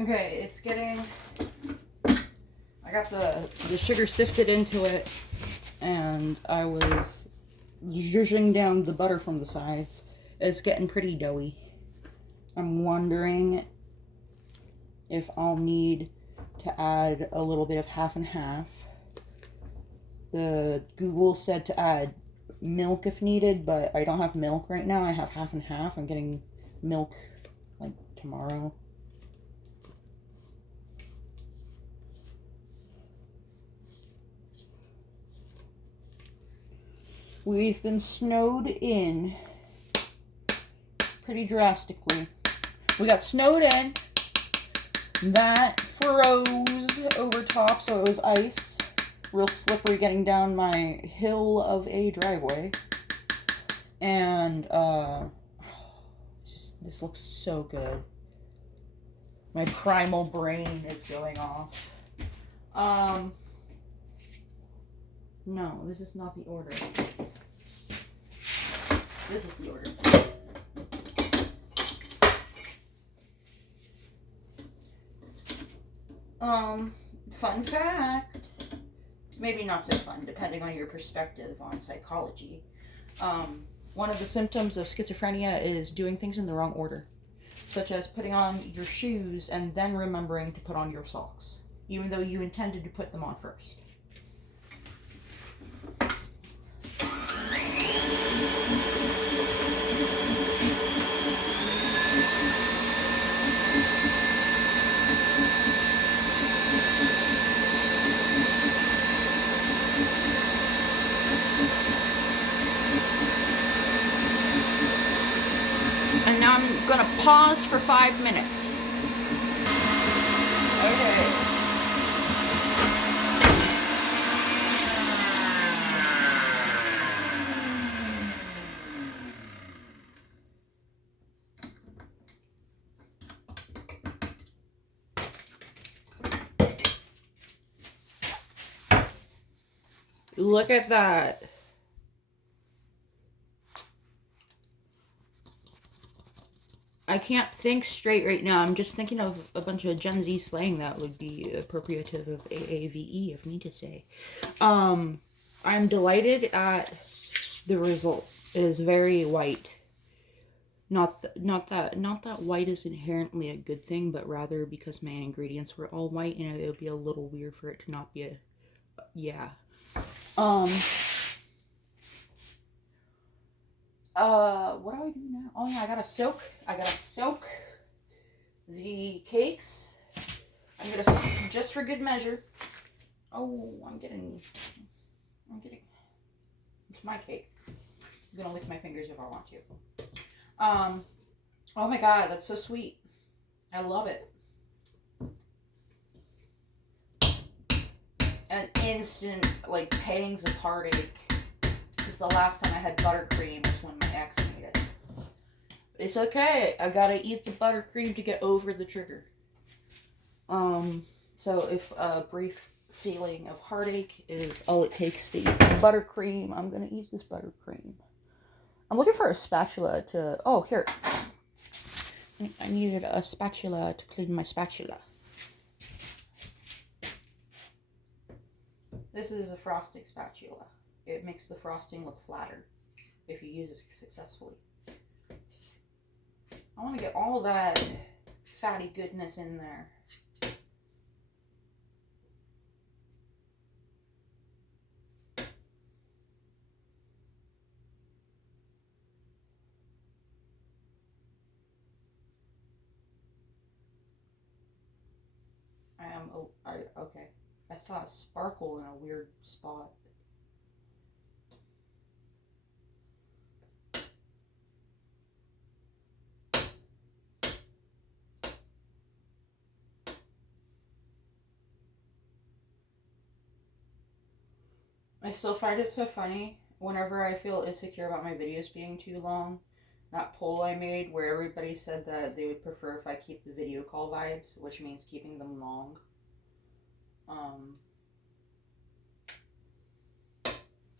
Okay, it's getting... I got the sugar sifted into it, and I was zhuzhing down the butter from the sides. It's getting pretty doughy. I'm wondering if I'll need to add a little bit of half and half. The Google said to add milk if needed, but I don't have milk right now. I have half and half. I'm getting milk like tomorrow. We've been snowed in pretty drastically. We got snowed in. That froze over top, so it was ice. Real slippery getting down my hill of a driveway. And, this looks so good. My primal brain is going off. No, this is not the order. This is the order. Fun fact, maybe not so fun, depending on your perspective on psychology. One of the symptoms of schizophrenia is doing things in the wrong order, such as putting on your shoes and then remembering to put on your socks, even though you intended to put them on first. And now I'm gonna pause for 5 minutes. Okay. Look at that. I can't think straight right now. I'm just thinking of a bunch of Gen Z slang that would be appropriative of AAVE, if me to say. I'm delighted at the result. It is very white. Not that white is inherently a good thing, but rather because my ingredients were all white, and it would be a little weird for it to not be a... Yeah. What do I do now? Oh yeah, I gotta soak the cakes. I'm gonna, just for good measure. Oh, I'm getting, it's my cake. I'm gonna lick my fingers if I want to. Oh my god, that's so sweet. I love it. An instant, like, pangs of heartache. Because the last time I had buttercream was when my ex made it. It's okay. I gotta eat the buttercream to get over the trigger. So if a brief feeling of heartache is all it takes to eat buttercream, I'm gonna eat this buttercream. I'm looking for a spatula to... Oh, here. I needed a spatula to clean my spatula. This is a frosting spatula. It makes the frosting look flatter if you use it successfully. I want to get all that fatty goodness in there. Okay. I saw a sparkle in a weird spot. I still find it so funny whenever I feel insecure about my videos being too long. That poll I made where everybody said that they would prefer if I keep the video call vibes, which means keeping them long.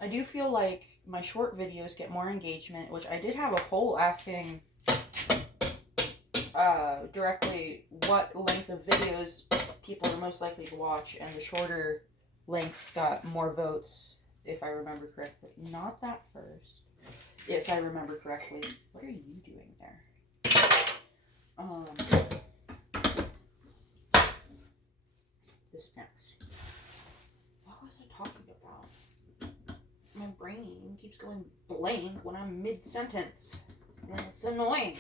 I do feel like my short videos get more engagement, which I did have a poll asking directly what length of videos people are most likely to watch, and the shorter lengths got more votes, if I remember correctly. Not that first. If I remember correctly. What are you doing there? This next. What was I talking about? My brain keeps going blank when I'm mid-sentence. And it's annoying.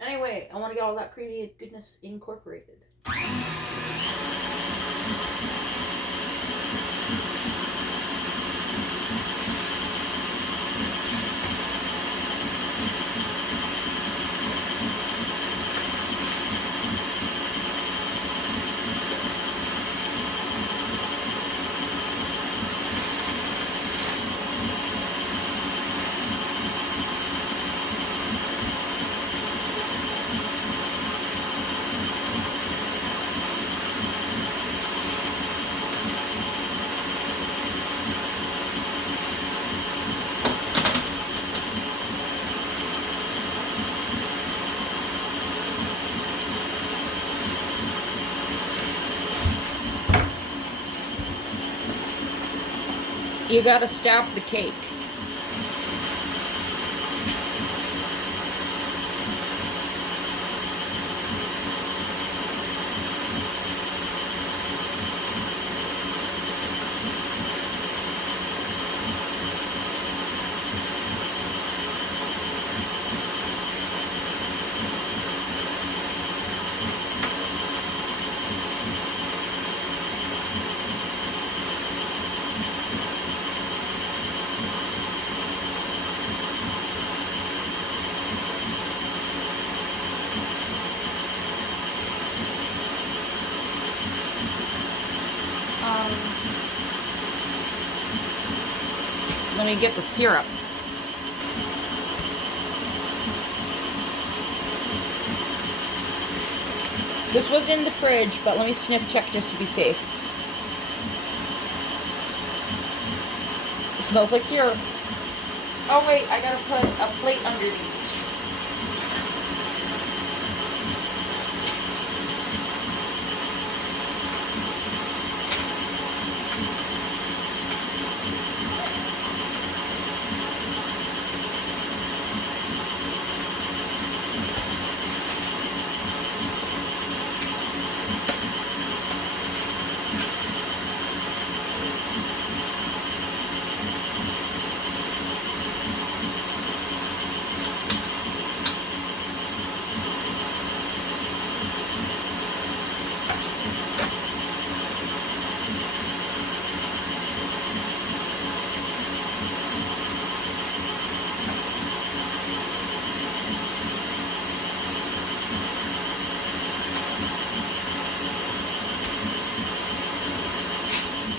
Anyway, I want to get all that creamy goodness incorporated. You gotta stab the cake. Let me get the syrup. This was in the fridge, but let me sniff check just to be safe. It smells like syrup. Oh wait, I gotta put a plate under these.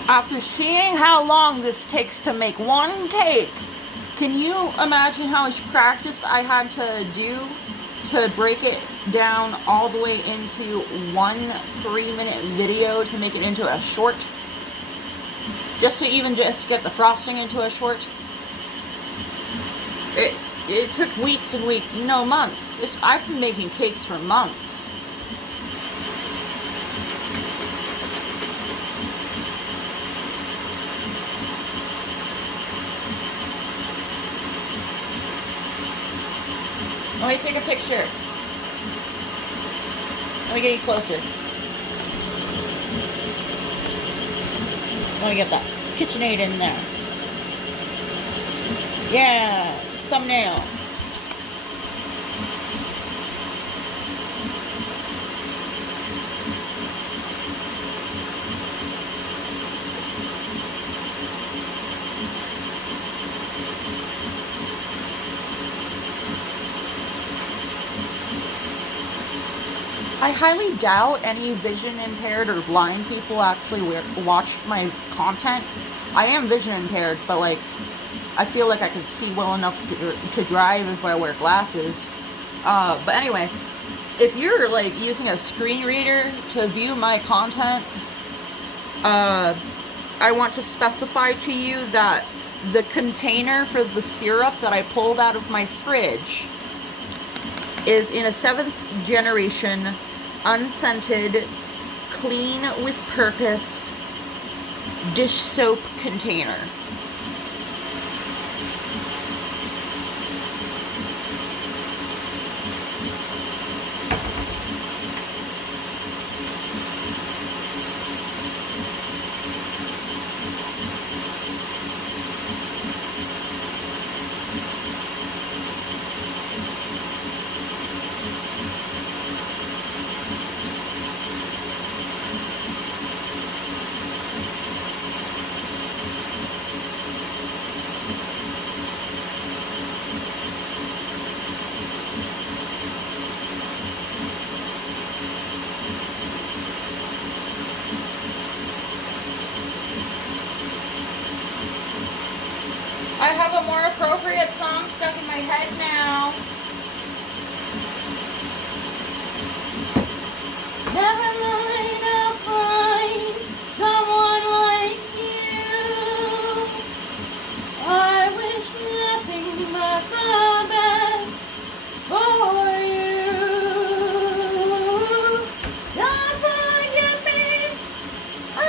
After seeing how long this takes to make one cake, can you imagine how much practice I had to do to break it down all the way into one 3-minute video to make it into a short? Just to even just get the frosting into a short? It took weeks and weeks, no, months. I've been making cakes for months. Let me take a picture. Let me get you closer. Let me get that KitchenAid in there. Yeah, thumbnail. I highly doubt any vision impaired or blind people actually watch my content. I am vision impaired, but like, I feel like I can see well enough to drive if I wear glasses. But anyway, if you're like using a screen reader to view my content, I want to specify to you that the container for the syrup that I pulled out of my fridge is in a 7th generation, unscented, clean with purpose dish soap container. I have a more appropriate song stuck in my head now. Never mind, I'll find someone like you. I wish nothing but the best for you. Don't forget me, I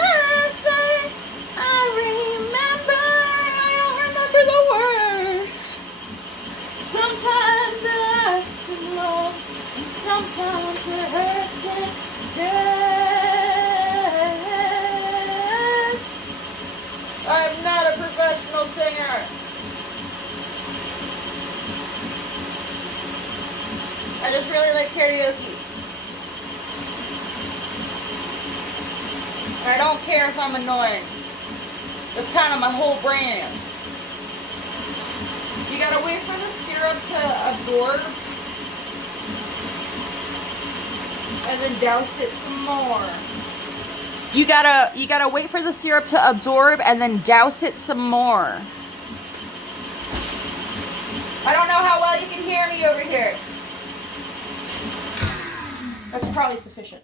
say, I remember, I don't remember the words. Sometimes it lasts too long, and sometimes it hurts instead. I'm not a professional singer. I just really like karaoke. I don't care if I'm annoying. That's kind of my whole brand. You gotta wait for the syrup to absorb and then douse it some more. You gotta wait for the syrup to absorb and then douse it some more. I don't know how well you can hear me over here. That's probably sufficient.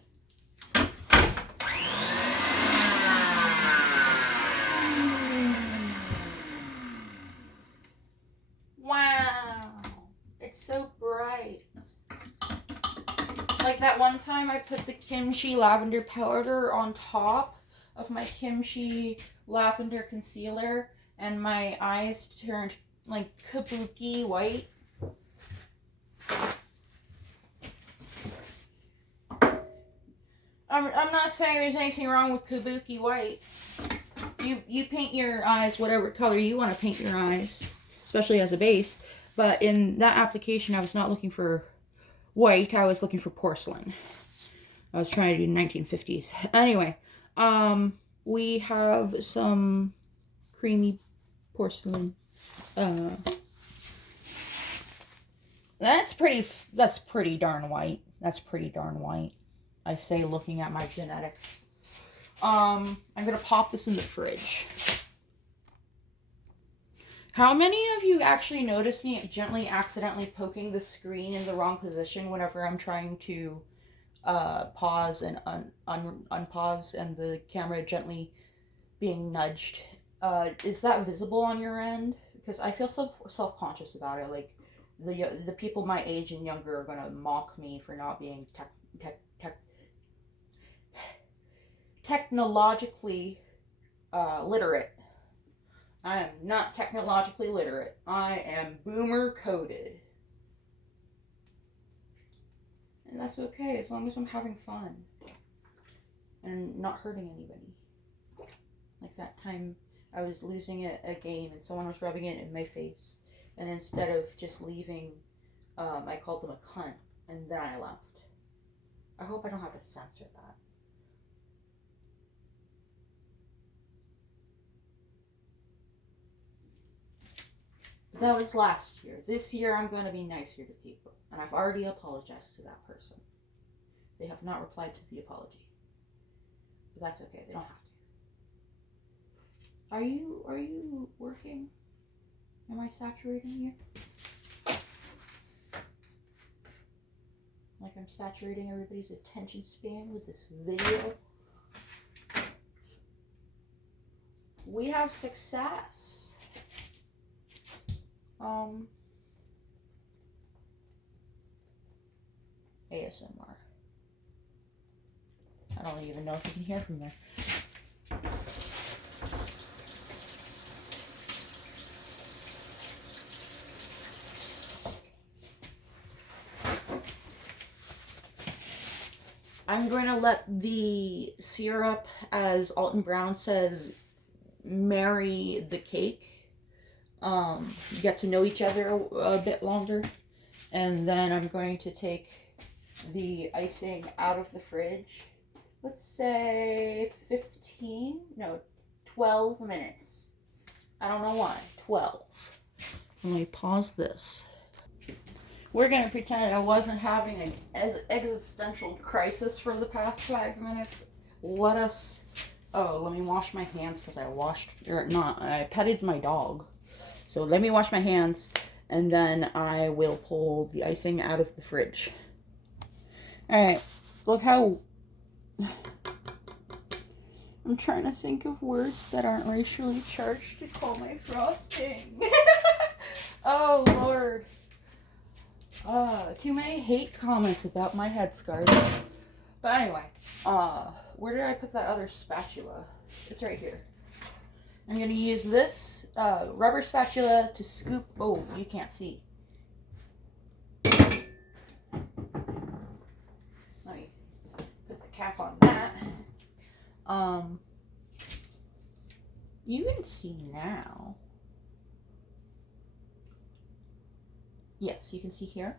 Wow, it's so bright. Like that one time I put the kimchi lavender powder on top of my kimchi lavender concealer and my eyes turned like kabuki white. I'm not saying there's anything wrong with kabuki white. You paint your eyes whatever color you want to paint your eyes, especially as a base. But in that application, I was not looking for white. I was looking for porcelain. I was trying to do 1950s. Anyway, we have some creamy porcelain. That's pretty darn white. That's pretty darn white. I say, looking at my genetics. I'm gonna pop this in the fridge. How many of you actually notice me gently accidentally poking the screen in the wrong position whenever I'm trying to pause and unpause and the camera gently being nudged? Is that visible on your end? Because I feel self-conscious about it. Like, the people my age and younger are gonna mock me for not being technologically literate. I am not technologically literate. I am boomer coded. And that's okay as long as I'm having fun and not hurting anybody. Like that time I was losing a game and someone was rubbing it in my face. And instead of just leaving, I called them a cunt. And then I left. I hope I don't have to censor that. That was last year. This year I'm going to be nicer to people. And I've already apologized to that person. They have not replied to the apology. But that's okay. They don't have to. Are you working? Am I saturating you? Like I'm saturating everybody's attention span with this video? We have success. ASMR. I don't even know if you can hear from there. I'm going to let the syrup, as Alton Brown says, marry the cake. Get to know each other a bit longer. And then I'm going to take the icing out of the fridge. Let's say 12 minutes. I don't know why. 12. Let me pause this. We're going to pretend I wasn't having an existential crisis for the past 5 minutes. Let me wash my hands because I petted my dog. So let me wash my hands and then I will pull the icing out of the fridge. Alright, look how... I'm trying to think of words that aren't racially charged to call my frosting. Oh, Lord. Too many hate comments about my headscarf. But anyway, where did I put that other spatula? It's right here. I'm going to use this rubber spatula to scoop... Oh, you can't see. Let me put the cap on that. You can see now. Yes, you can see here.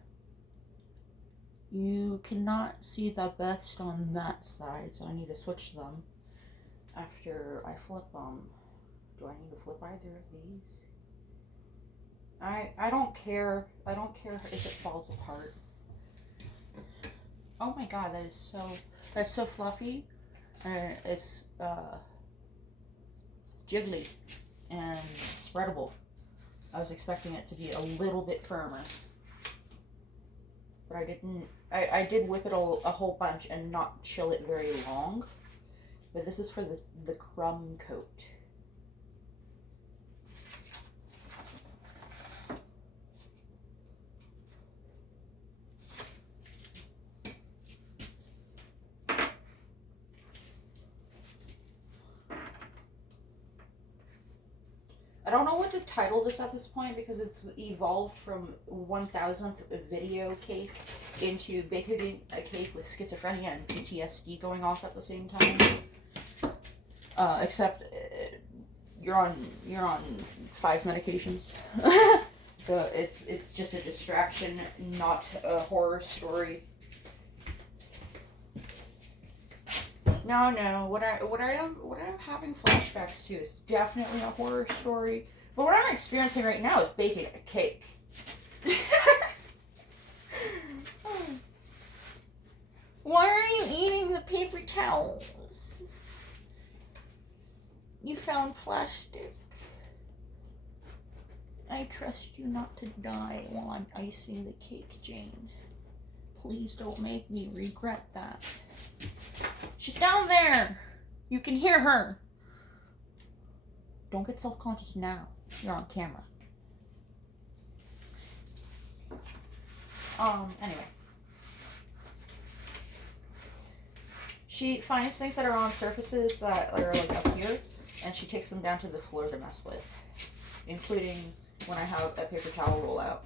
You cannot see the best on that side, so I need to switch them after I flip them. Do I need to flip either of these? I don't care. I don't care if it falls apart. Oh my god, that's so fluffy. It's jiggly and spreadable. I was expecting it to be a little bit firmer. But I didn't. I did whip it a whole bunch and not chill it very long. But this is for the crumb coat. I don't know what to title this at this point because it's evolved from 1000th video cake into baking a cake with schizophrenia and PTSD going off at the same time. Except you're on 5 medications, so it's just a distraction, not a horror story. No. What I'm having flashbacks to is definitely a horror story. But what I'm experiencing right now is baking a cake. Why are you eating the paper towels? You found plastic. I trust you not to die while I'm icing the cake, Jane. Please don't make me regret that. She's down there. You can hear her. Don't get self-conscious now. You're on camera. Anyway. She finds things that are on surfaces that are like up here, and she takes them down to the floor to mess with, including when I have a paper towel roll out.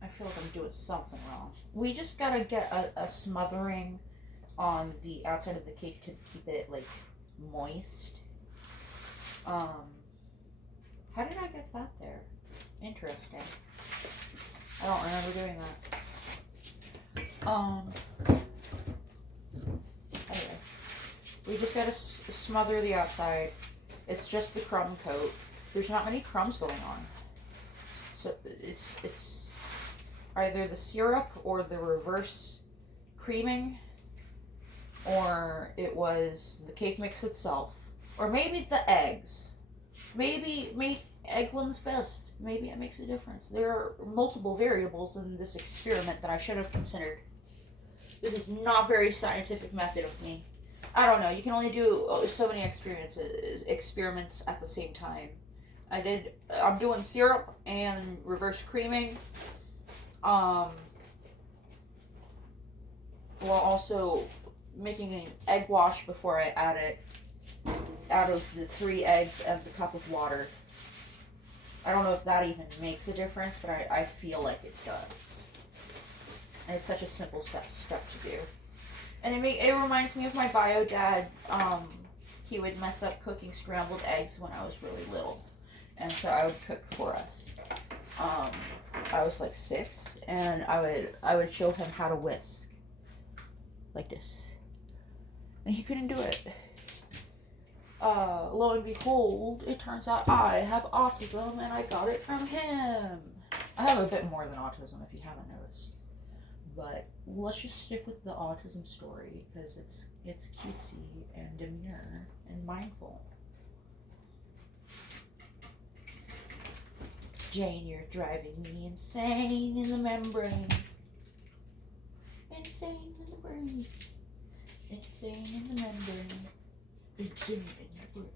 I feel like I'm doing something wrong. We just gotta get a smothering on the outside of the cake to keep it like moist. How did I get that there? Interesting. I don't remember doing that. Anyway, we just gotta smother the outside. It's just the crumb coat. There's not many crumbs going on. So it's either the syrup or the reverse creaming, or it was the cake mix itself, or maybe the eggs. Maybe egg one's best. Maybe it makes a difference. There are multiple variables in this experiment that I should have considered. This is not very scientific method of me. I don't know. You can only do so many experiments at the same time. I'm doing syrup and reverse creaming. While also making an egg wash before I add it out of the 3 eggs and the cup of water. I don't know if that even makes a difference, but I feel like it does. And it's such a simple step to do. And it reminds me of my bio dad. He would mess up cooking scrambled eggs when I was really little. And so I would cook for us. I was like 6, and I would show him how to whisk. Like this. And he couldn't do it. Lo and behold, it turns out I have autism, and I got it from him. I have a bit more than autism, if you haven't noticed. But let's just stick with the autism story, because it's cutesy and demure and mindful. Jane, you're driving me insane in the membrane. Insane in the brain. Insane in the membrane. Insane in the brain.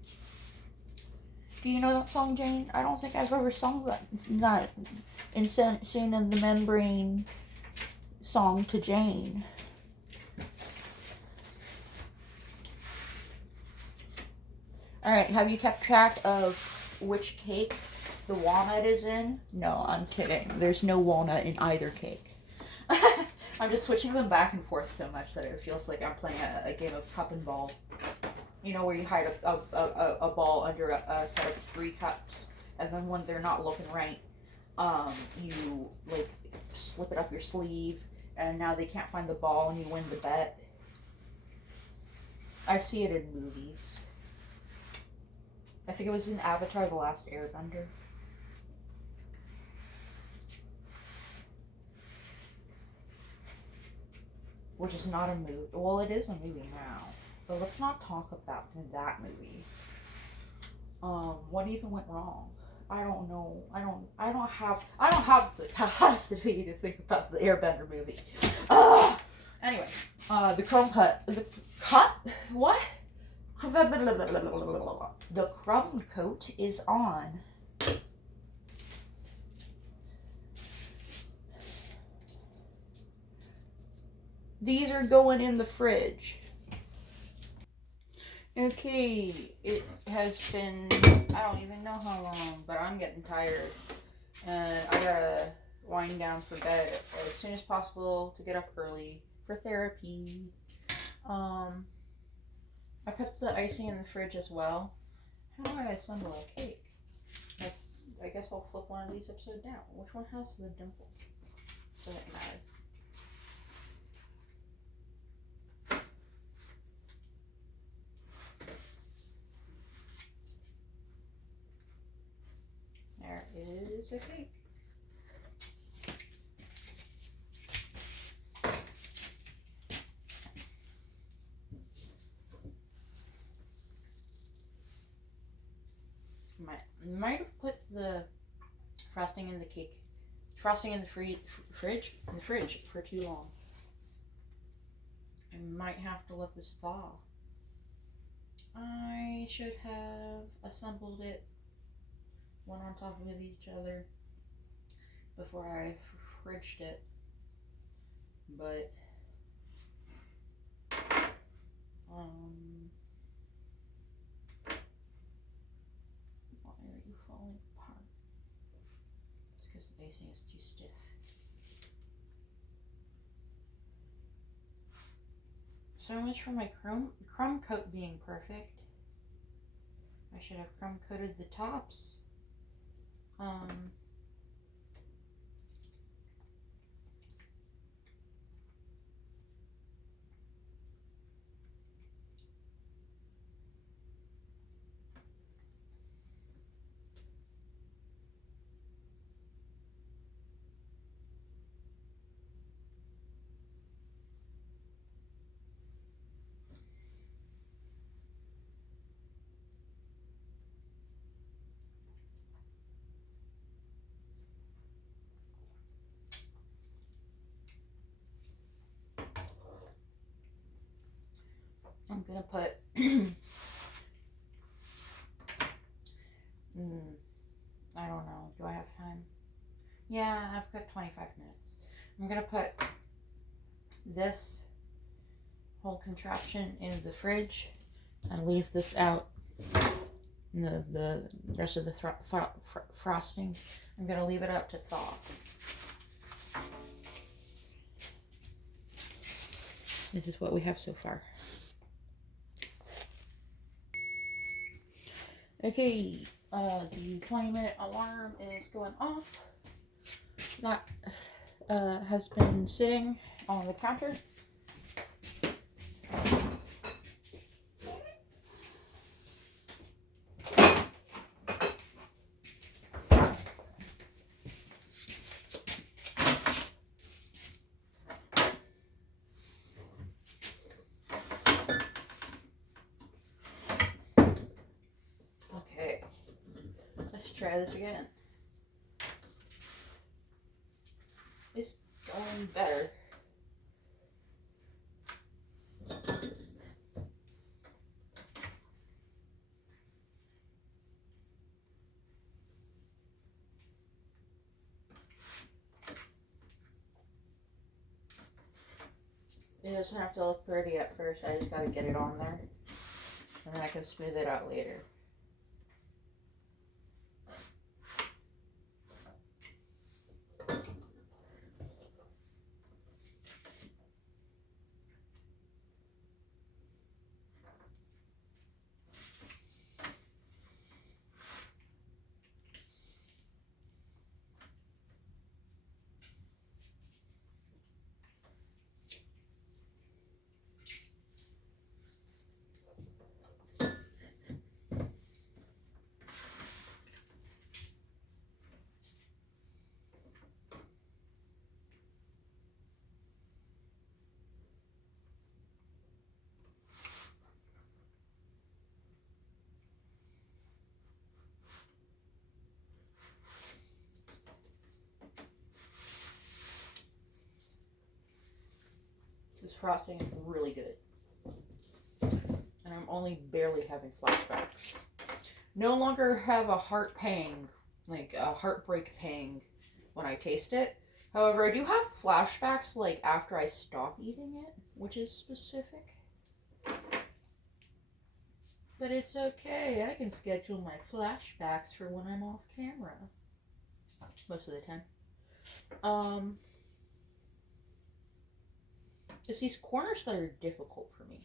Do you know that song, Jane? I don't think I've ever sung that Insane in the Membrane song to Jane. Alright, have you kept track of which cake the walnut is in? No, I'm kidding. There's no walnut in either cake. I'm just switching them back and forth so much that it feels like I'm playing a game of cup and ball. You know, where you hide a ball under a set of 3 cups, and then when they're not looking right, you like slip it up your sleeve, and now they can't find the ball, and you win the bet. I see it in movies. I think it was in Avatar: The Last Airbender. Which is not a movie. Well, it is a movie now. But let's not talk about that movie. What even went wrong? I don't know. I don't have the capacity to think about the Airbender movie. Anyway, the crumb cut. What? The crumb coat is on. These are going in the fridge. Okay, it has been, I don't even know how long, but I'm getting tired. And I gotta wind down for bed as soon as possible to get up early for therapy. I put the icing in the fridge as well. How do I assemble a cake? I guess I'll flip one of these upside down. Which one has the dimple? Doesn't matter. There is a cake. Might have put the frosting in the cake, frosting in the fridge for too long. I might have to let this thaw. I should have assembled it one on top of each other before I fridged it, but why are you falling apart? It's because the basing is too stiff. So much for my crumb coat being perfect. I should have crumb coated the tops. I'm gonna put I don't know. Do I have time? Yeah, I've got 25 minutes. I'm gonna put this whole contraption in the fridge and leave this out. The rest of the frosting, I'm gonna leave it out to thaw. This is what we have so far. Okay, the 20-minute alarm is going off. That has been sitting on the counter. Okay, let's try this again. It's going better. It doesn't have to look pretty at first. I just gotta get it on there. And then I can smooth it out later. This frosting is really good. And I'm only barely having flashbacks. No longer have a heart pang, like a heartbreak pang when I taste it. However, I do have flashbacks like after I stop eating it, which is specific. But it's okay. I can schedule my flashbacks for when I'm off camera. Most of the time. It's these corners that are difficult for me.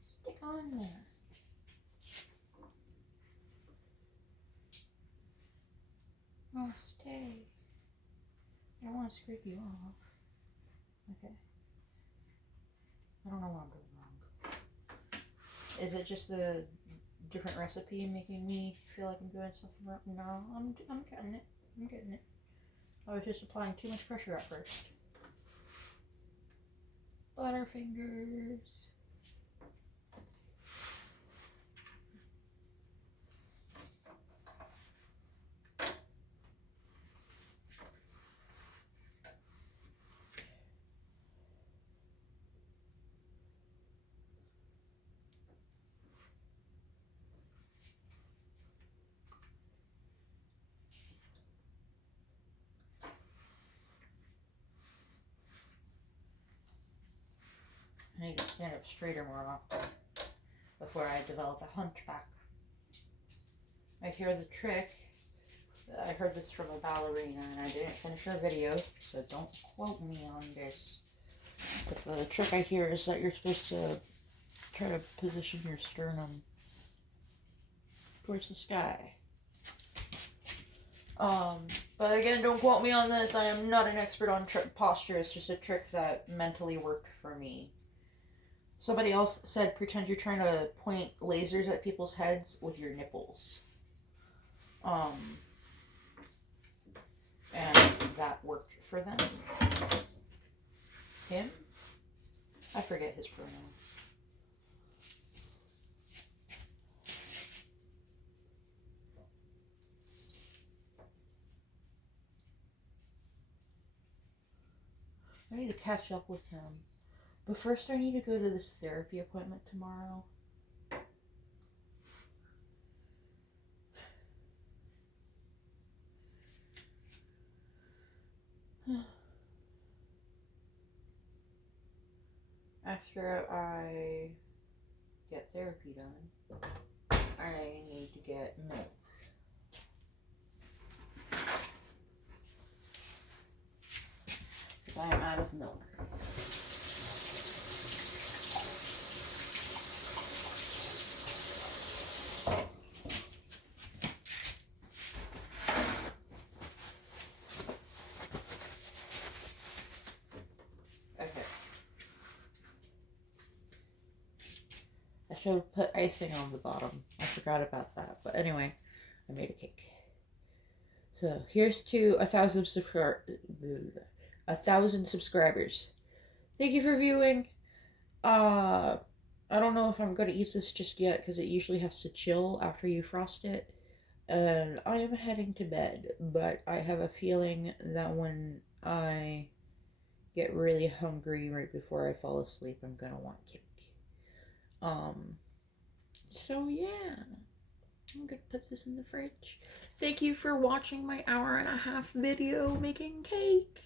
Stick on there. Oh, stay. I don't want to scrape you off. Okay. I don't know what I'm doing wrong. Is it just the different recipe making me feel like I'm doing something wrong? No, I'm getting it. I'm getting it. I was just applying too much pressure at first. Butterfingers. I need to stand up straighter more often before I develop a hunchback. I hear the trick. I heard this from a ballerina and I didn't finish her video, so don't quote me on this. But the trick I hear is that you're supposed to try to position your sternum towards the sky. But again, don't quote me on this. I am not an expert on posture. It's just a trick that mentally worked for me. Somebody else said pretend you're trying to point lasers at people's heads with your nipples. And that worked for them. Him? I forget his pronouns. I need to catch up with him. But first I need to go to this therapy appointment tomorrow. After I get therapy done, I need to get milk. Because I am out of milk. I should have put icing on the bottom. I forgot about that. But anyway, I made a cake. So here's to 1,000 subscribers. Thank you for viewing. I don't know if I'm going to eat this just yet because it usually has to chill after you frost it. And I am heading to bed, but I have a feeling that when I get really hungry right before I fall asleep, I'm going to want cake. So yeah, I'm gonna put this in the fridge. Thank you for watching my 1.5 hour video making cake.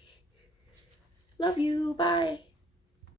Love you, bye.